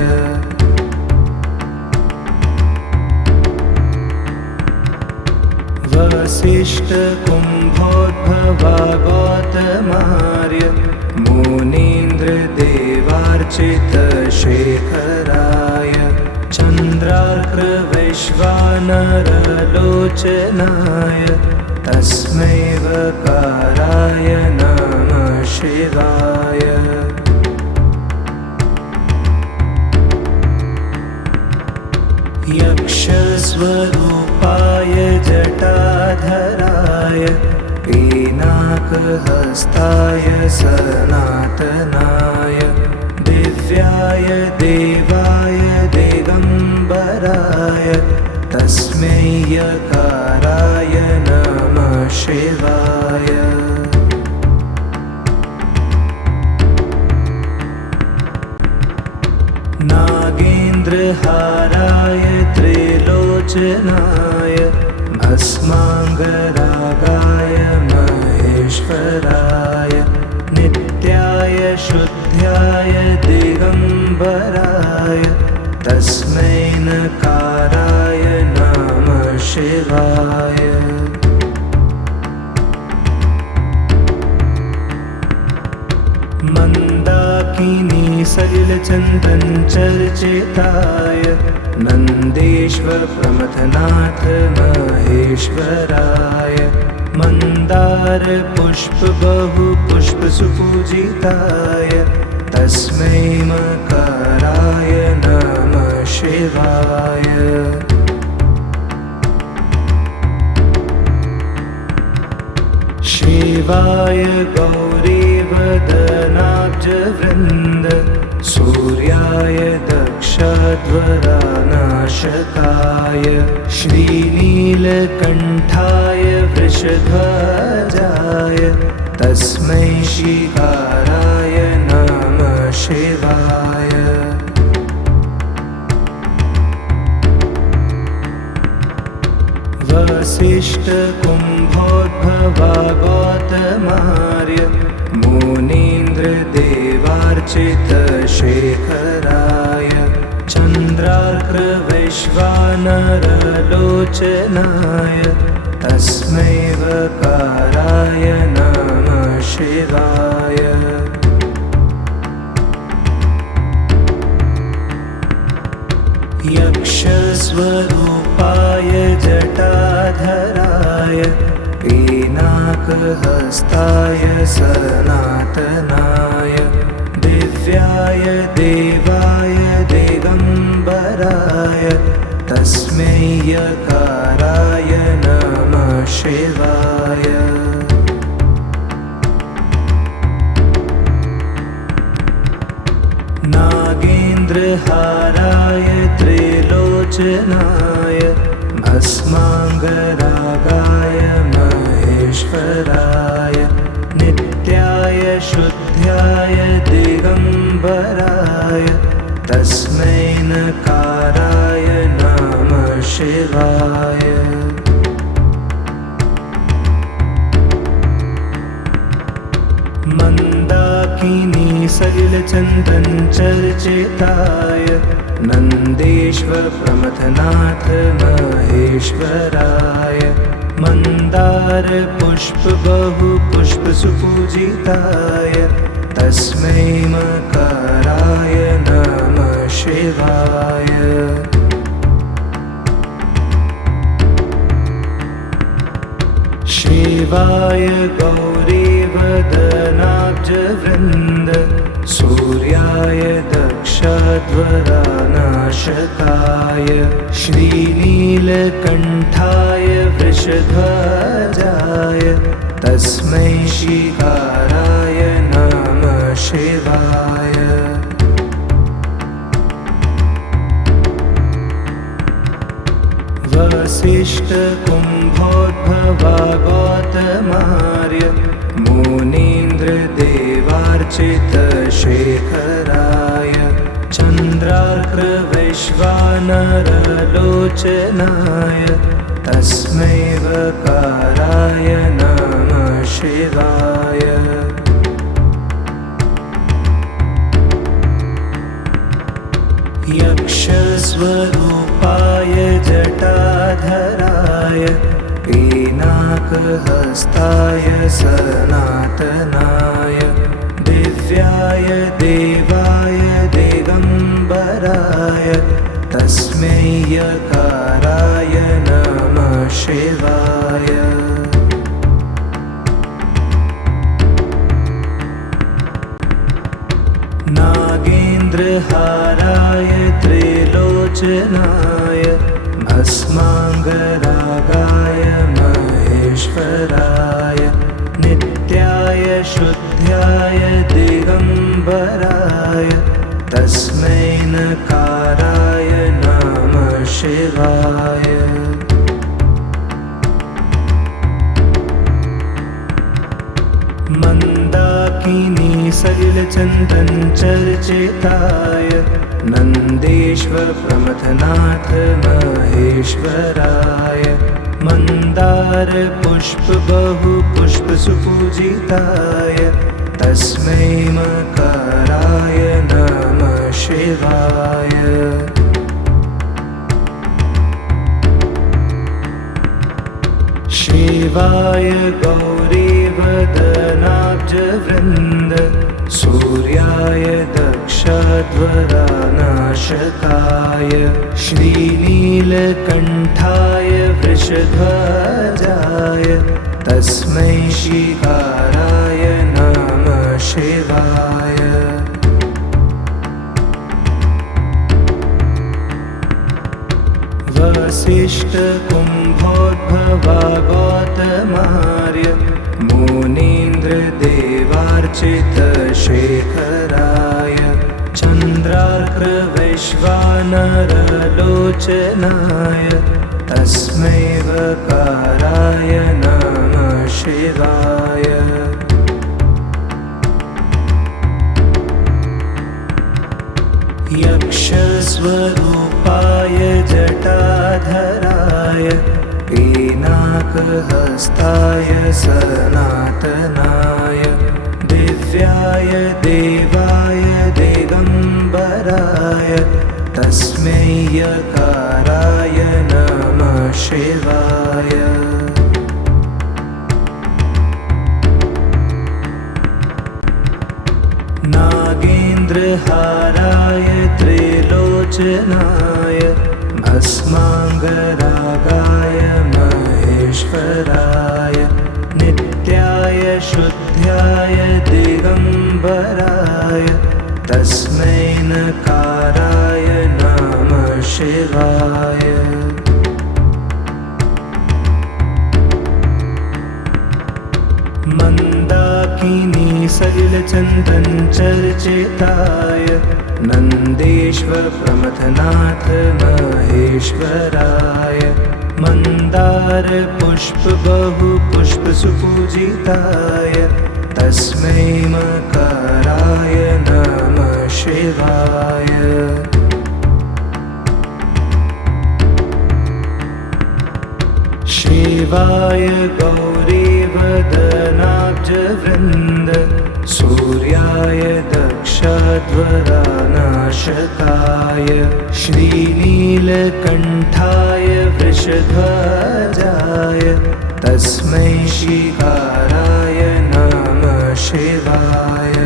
वसिष्ठकुम्भोद्भवा गौतमार्य मुनीन्द्रदेवार्चितशेखराय चन्द्रार्कवैश्वानरलोचनाय तस्मै वकाराय नमः शिवाय। यक्षस्वरूपाय जटाधराय पिनाकहस्ताय सनातनाय दिव्याय देवाय दिगम्बराय तस्मै यकाराय नमः शिवाय। नागेन्द्रहाराय त्रिलोचनाय भस्माङ्गरागाय महेश्वराय नित्याय शुद्ध्याय दिगम्बराय तस्मै नकाराय नमः शिवाय। मन्दाकिनी सलिलचन्दनचर्चिताय नन्देश्वर प्रमथनाथ महेश्वराय मन्दार पुष्प बहु पुष्प सुपूजिताय तस्मै मकाराय नमः शिवाय। शिवाय गौरीवदनाब्जवृन्द सूर्याय दक्षध्वरानाशकाय श्रीनीलकण्ठाय वृषध्वजाय तस्मै शिखाराय नमः शिवाय। वसिष्ठकुम्भोद्भवा गौतमार्य मुनीन्द्रदेवार्चितशेखराय चन्द्रार्कवैश्वानरलोचनाय तस्मै वकाराय नमः शिवाय। यक्षस्वरूपाय जटाधराय पिनाकहस्ताय सनातनाय दिव्याय देवाय दिगम्बराय तस्मै यकाराय नमः शिवाय। नागेन्द्रहाराय त्रिलोचनाय भस्माङ्गरागाय महेश्वराय नित्याय शुद्ध्याय दिगम्बराय तस्मै नकाराय नमः शिवाय। मन्दाकिनी सलिलचन्दन चर्चिताय नन्देश्वर प्रमथनाथ महेश्वराय मन्दार पुष्प बहु पुष्प सुपूजिताय तस्मै मकाराय नमः शिवाय। शिवाय गौरीवदनाब्जवृन्द सूर्याय दक्षध्वरानाशकाय श्रीनीलकण्ठाय वृषध्वजाय तस्मै शिकाराय नमः शिवाय। वसिष्ठकुम्भोद्भवा गौतमार्य मुनीन्द्रदेवार्चितशेखराय चन्द्रार्कवैश्वानरलोचनाय तस्मै वकाराय नमः शिवाय। यक्षस्वरूपाय जटाधराय पिनाकहस्ताय सनातनाय दिव्याय देवाय दिगम्बराय तस्मै यकाराय नमः शिवाय। नागेन्द्रहाराय त्रिलोचनाय भस्माङ्गरागाय महेश्वराय नित्याय शुद्ध्याय दिगम्बराय तस्मै नकाराय नमः शिवाय। मन्दाकिनी सलिलचन्दन चर्चिताय नन्देश्वर प्रमथनाथ महेश्वराय मन्दार पुष्प बहु पुष्प सुपूजिताय तस्मै मकाराय नमः शिवाय। शिवाय गौरीवदनाब्जवृन्द सूर्याय दक्षध्वरानाशकाय श्रीनीलकण्ठाय वृषध्वजाय तस्मै शिकाराय नमः शिवाय। वसिष्ठकुम्भोद्भवा गौतमार्य मुनीन्द्रदेवार्चितशेखराय चन्द्रार्कवैश्वानरलोचनाय तस्मै वकाराय नमः शिवाय। यक्षस्वरूपाय जटाधराय पिनाकहस्ताय सनातनाय दिव्याय देवाय दिगम्बराय तस्मै यकाराय नमः शिवाय। नागेन्द्रहाराय त्रिलोचनाय भस्माङ्गरागाय महेश्वराय नित्याय शुद्ध्याय दिगम्बराय तस्मै नकाराय नमः शिवाय। मन्दाकिनी सलिलचन्दन चर्चिताय नन्देश्वर प्रमथनाथ महेश्वराय। मन्दार पुष्प बहु पुष्प सुपूजिताय तस्मै मकराय नमः शिवाय। शिवाय गौरीवदनाब्जवृन्द सूर्याय दक्षध्वरानाशकाय श्रीनीलकण्ठाय वृषध्वजाय तस्मै शिकाराय नमः शिवाय।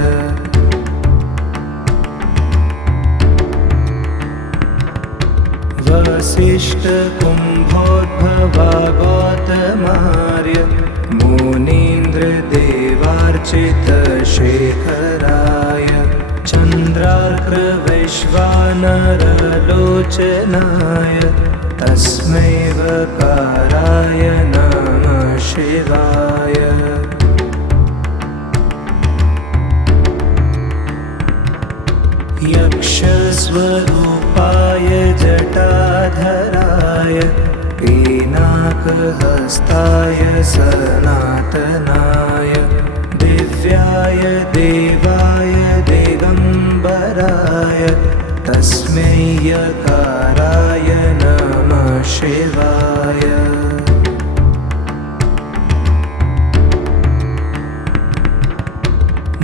वसिष्ठकुम्भोद्भवा गौतमार्य मुनीन्द्रदेवार्चितशेखराय चन्द्रार्कवैश्वानरलोचनाय तस्मै वकाराय नमः शिवाय। यक्षस्वरूपाय जटाधराय पिनाकहस्ताय सनातनाय दिव्याय देवाय दिगम्बराय तस्मै यकाराय नमः शिवाय।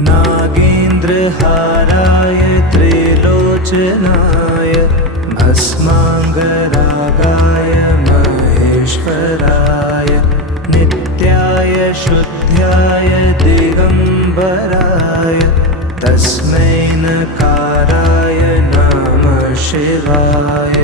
नागेन्द्रहाराय त्रिलोचनाय भस्माङ्गरागाय महेश्वराय नित्याय शुद्ध्याय दिगम्बराय तस्मै नकाराय नमः शिवाय।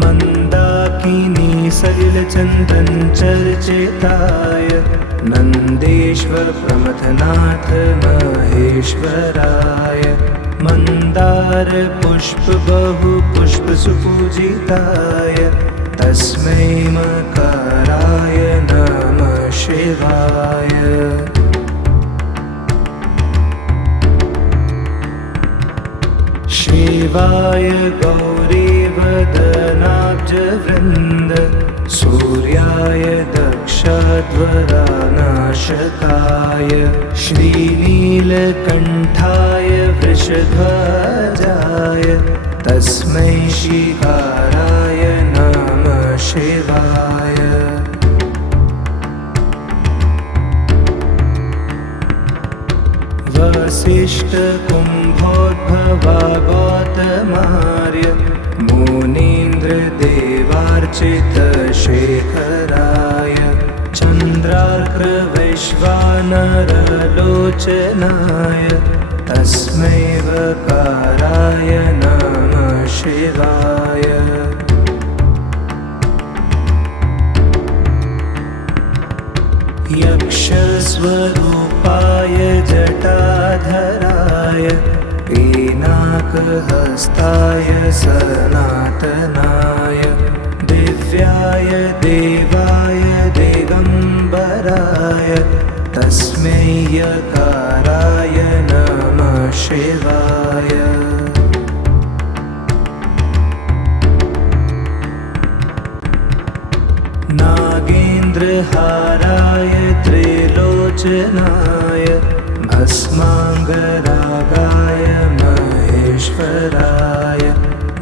मन्दाकिनी सलिलचन्दन चर्चिताय नन्देश्वर प्रमथनाथ महेश्वराय। मन्दार पुष्प बहु पुष्प सुपूजिताय तस्मै मकराय नमः शिवाय। शिवाय गौरीवदनाब्जवृन्द सूर्याय दक्षध्वरानाशकाय श्रीनीलकण्ठाय वृषध्वजाय तस्मै शिकाराय नमः शिवाय। वसिष्ठकुम्भोद्भवा गौतमार्य मुनीन्द्रदेवार्चितशेखराय चन्द्रार्कवैश्वानरलोचनाय तस्मै वकाराय नमः शिवाय। यक्षस्वरूपाय जटाधराय पिनाकहस्ताय सनातनाय दिव्याय देवाय दिगम्बराय तस्मै यकाराय नमः शिवाय। नागेन्द्रहाराय त्रिलोचनाय भस्माङ्गरागाय महेश्वराय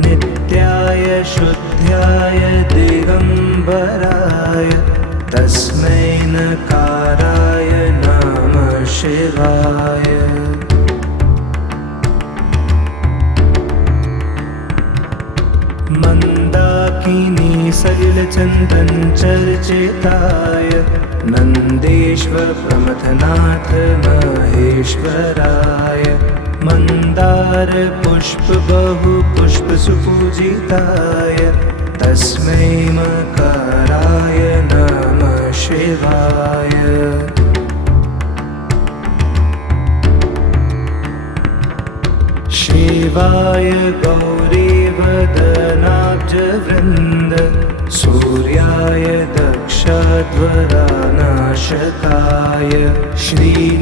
नित्याय शुद्ध्याय दिगम्बराय तस्मै नकाराय नमः शिवाय। मन्दाकिनी सलिलचन्दन चर्चिताय नन्देश्वर प्रमथनाथ महेश्वराय। मन्दार पुष्प बहु पुष्प सुपूजिताय तस्मै मकराय नमः शिवाय। शिवाय गौरीवदनाब्जवृन्द सूर्याय दक्षध्वरानाशकाय श्रीनीलकण्ठाय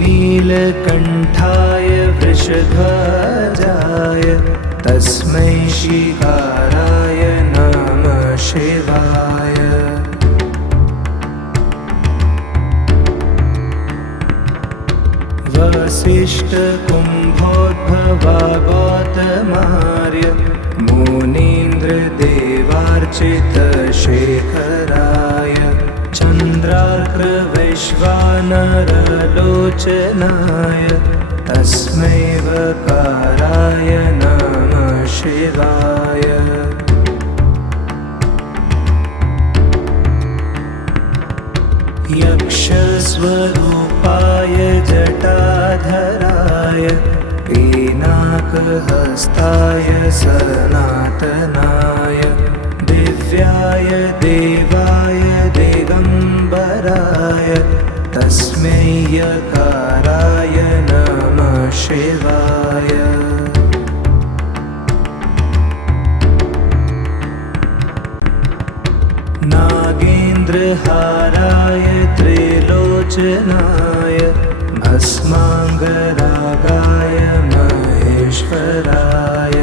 वृषध्वजाय तस्मै शिकाराय नमः शिवाय। वसिष्ठकुम्भोद्भवा गौतमार्य मुनीन्द्रदेवार्चितशेखराय चन्द्रार्कवैश्वानरलोचनाय तस्मै वकाराय नमः शिवाय। यक्षस्वरूपाय जटाधराय पिनाकहस्ताय सनातनाय दिव्याय देवाय दिगम्बराय तस्मै यकाराय नमः शिवाय। नागेन्द्रहाराय त्रिलोचनाय भस्माङ्गरागाय महेश्वराय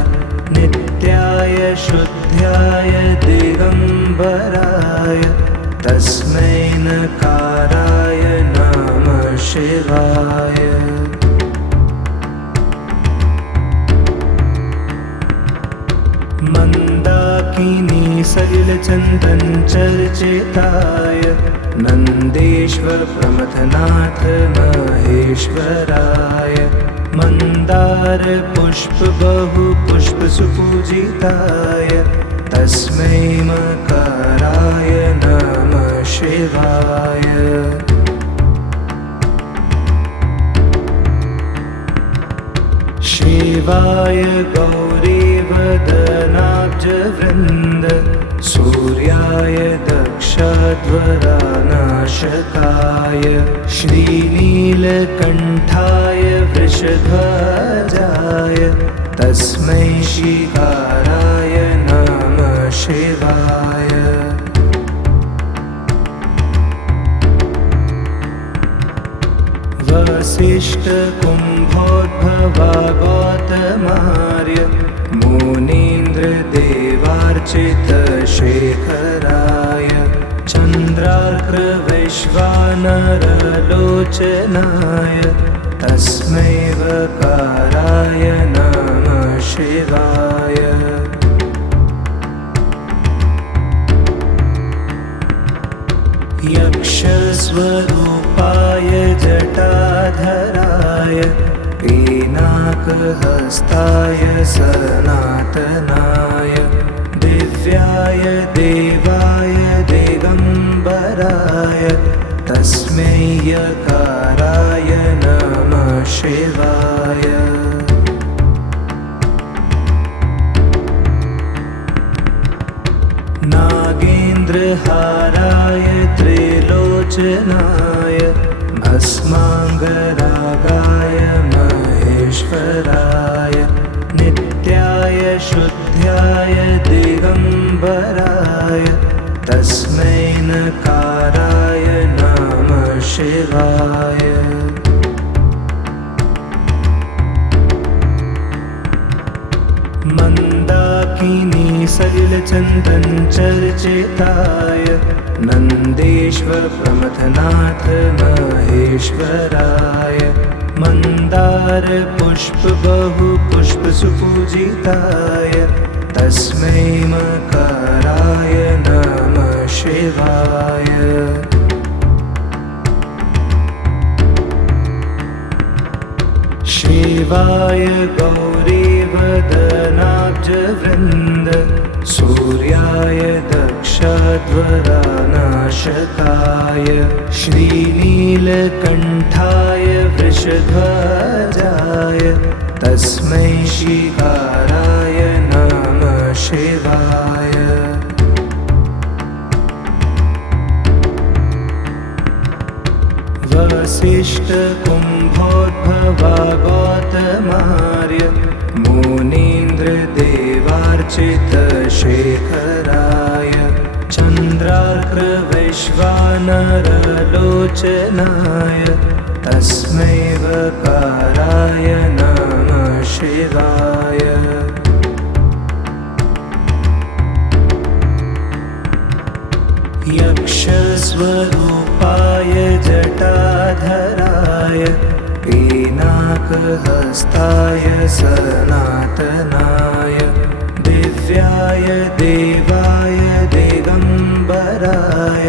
नित्याय शुद्ध्याय दिगम्बराय तस्मै नकाराय नमः शिवाय। मन्दाकिनी सलिलचन्दनचर्चिताय नन्देश्वर प्रमथनाथ महेश्वराय मन्दार पुष्प बहु पुष्प सुपूजिताय तस्मै मकाराय नमः शिवाय। शिवाय गौरीवदनाब्जवृन्द सूर्याय दक्षध्वरानाशकाय श्रीनीलकण्ठाय वृषध्वजाय तस्मै शिकाराय नमः शिवाय। वसिष्ठकुम्भोद्भवा गौतमार्य मुनीन्द्रदेवार्चितशेखराय चन्द्रार्कवैश्वानरलोचनाय तस्मै वकाराय नमः शिवाय। यक्षस्वरूपाय जटाधराय पिनाकहस्ताय सनातनाय दिव्याय देवाय दिगम्बराय तस्मै यकाराय नमः शिवाय। नागेन्द्रहाराय त्रिलोचनाय भस्माङ्गरागाय महेश्वराय नित्याय शुद्ध्याय दिगम्बराय तस्मै नकाराय नमः शिवाय। मन्दाकिनी सलिलचन्दनचर्चिताय नन्देश्वर प्रमथनाथ महेश्वराय मन्दार पुष्प बहु पुष्प सुपूजिताय तस्मै मकाराय नमः शिवाय। शिवाय गौरीवदनाब्जवृन्द सूर्याय दक्षध्वरानाशकाय श्रीनीलकण्ठाय वृषध्वजाय तस्मै शिकाराय नमः शिवाय। वसिष्ठकुम्भोद्भवा गौतमार्य मुनीन्द्रदेवार्चितशेखराय चन्द्रार्कवैश्वानरलोचनाय तस्मै वकाराय नमः शिवाय। यक्षस्वरूपाय जटाधराय पिनाकहस्ताय सनातनाय दिव्याय देवाय दिगम्बराय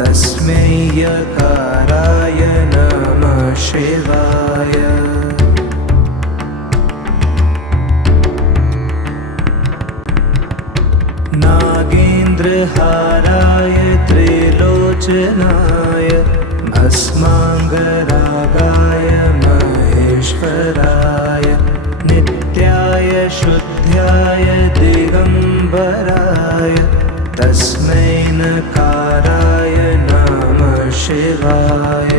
तस्मै यकाराय नमः शिवाय। नागेन्द्रहाराय त्रिलोचनाय भस्माङ्गरागाय महेश्वराय नित्याय शुद्ध्याय दिगम्बराय तस्मै नकाराय नमः शिवाय।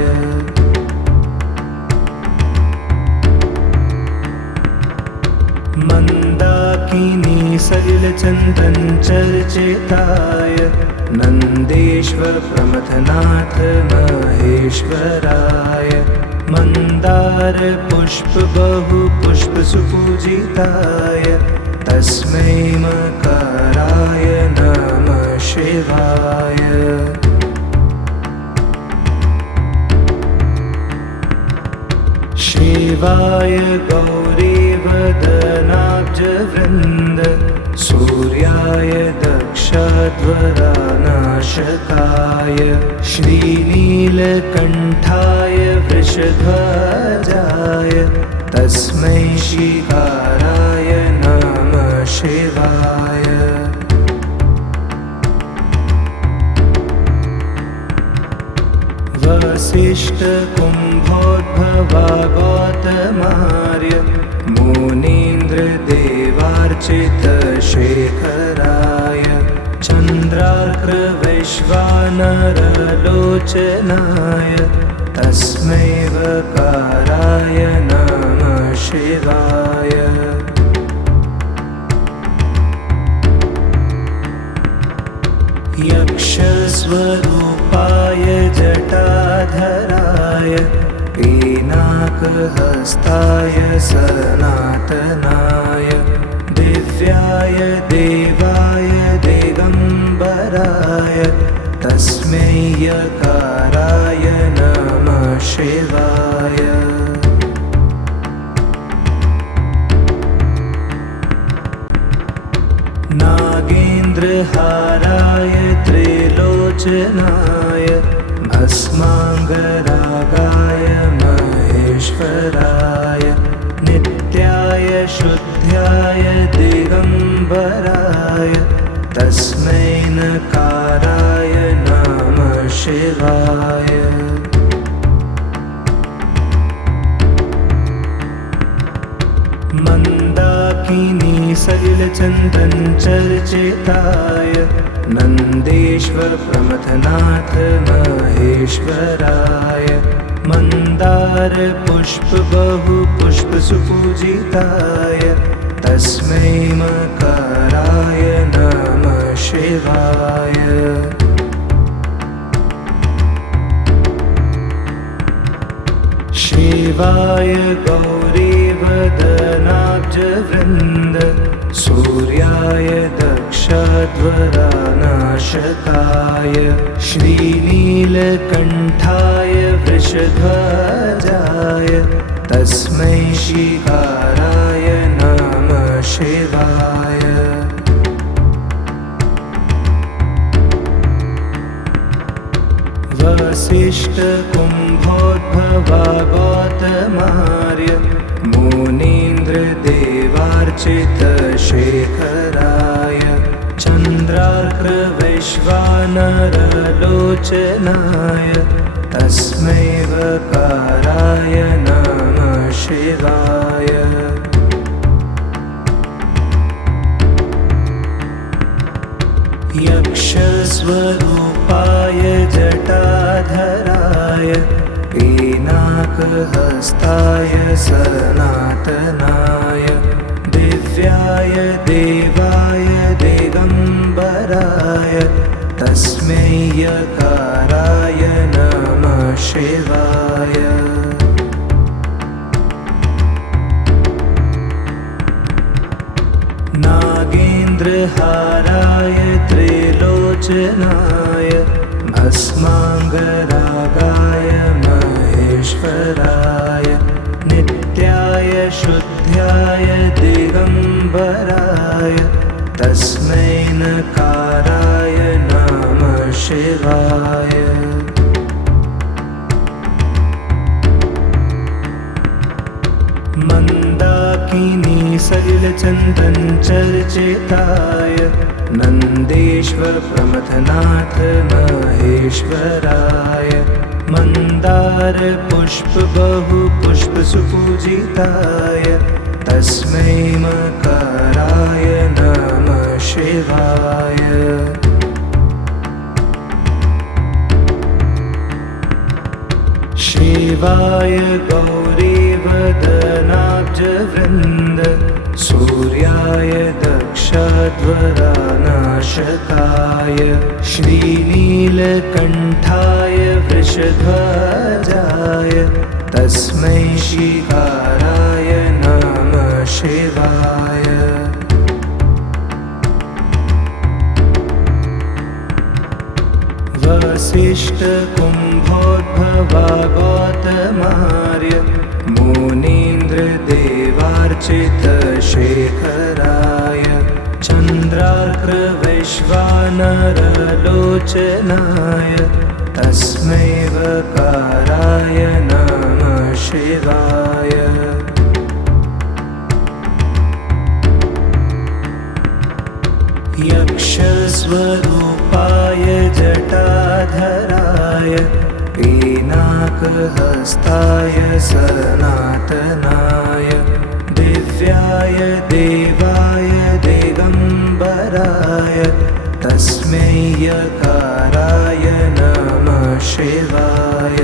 मन्दाकिनी सलिलचन्दनचर्चिताय नन्देश्वर प्रमथनाथ महेश्वराय मन्दार पुष्प बहु पुष्प सुपूजिताय तस्मै मकाराय नमः शिवाय। शिवाय गौरीवदनाब्जवृन्द सूर्याय दक्षध्वरानाशकाय श्रीनीलकण्ठाय वृषध्वजाय तस्मै शिकाराय नमः शिवाय। वसिष्ठकुम्भोद्भवा गौतमार्य मुनीन्द्रदेवार्चितशेखराय चन्द्रार्कवैश्वानरलोचनाय तस्मै वकाराय नमः शिवाय। यक्षस्वरूपाय जटाधराय पिनाकहस्ताय सनातनाय दिव्याय देवाय दिगम्बराय तस्मै यकाराय नमः शिवाय। नागेन्द्रहाराय त्रिलोचनाय भस्माङ्गरागाय महेश्वराय नित्याय शुद्ध्याय दिगम्बराय तस्मै नकाराय नमः शिवाय। मन्दाकिनी सलिलचन्दनचर्चिताय नन्देश्वर प्रमथनाथ महेश्वराय मन्दार पुष्प बहु पुष्प सुपूजिताय तस्मै मकाराय नमः शिवाय। शिवाय गौरीवदनाब्जवृन्द सूर्याय दक्षध्वरानाशकाय श्रीनीलकण्ठाय वृषध्वजाय तस्मै शिकाराय नमः शिवाय। वसिष्ठकुम्भोद्भवा गौतमार्य मुनीन्द्रदेवार्चितशेखराय चन्द्रार्कवैश्वानरलोचनाय तस्मै वकाराय नमः शिवाय। यक्षस्वरूपाय जटाधराय पिनाकहस्ताय पिनाकहस्ताय सनातनाय दिव्याय देवाय दिगम्बराय तस्मै यकाराय नमः शिवाय। नागेन्द्रहाराय त्रिलोचनाय भस्माङ्गरागाय महेश्वराय नित्याय शुद्ध्याय दिगम्बराय तस्मै नकाराय नमः शिवाय। मन्दाकिनी सलिलचन्दन चर्चिताय नन्देश्वर प्रमथनाथ महेश्वराय मन्दार पुष्प बहु पुष्प सुपूजिताय तस्मै मकाराय नमः शिवाय। शिवाय गौरीवदनाब्जवृन्द सूर्याय दक्षध्वरानाशकाय श्रीनीलकण्ठाय वृषध्वजाय तस्मै शिकाराय नमः शिवाय। वसिष्ठकुम्भोद्भवा गौतमार्य मुनीन्द्रदेवार्चितशेखराय चन्द्रार्कवैश्वानरलोचनाय तस्मै वकाराय नमः शिवाय। यक्षस्वरूपाय जटाधराय पिनाकहस्ताय सनातनाय दिव्याय देवाय दिगम्बराय तस्मै यकाराय नमः शिवाय।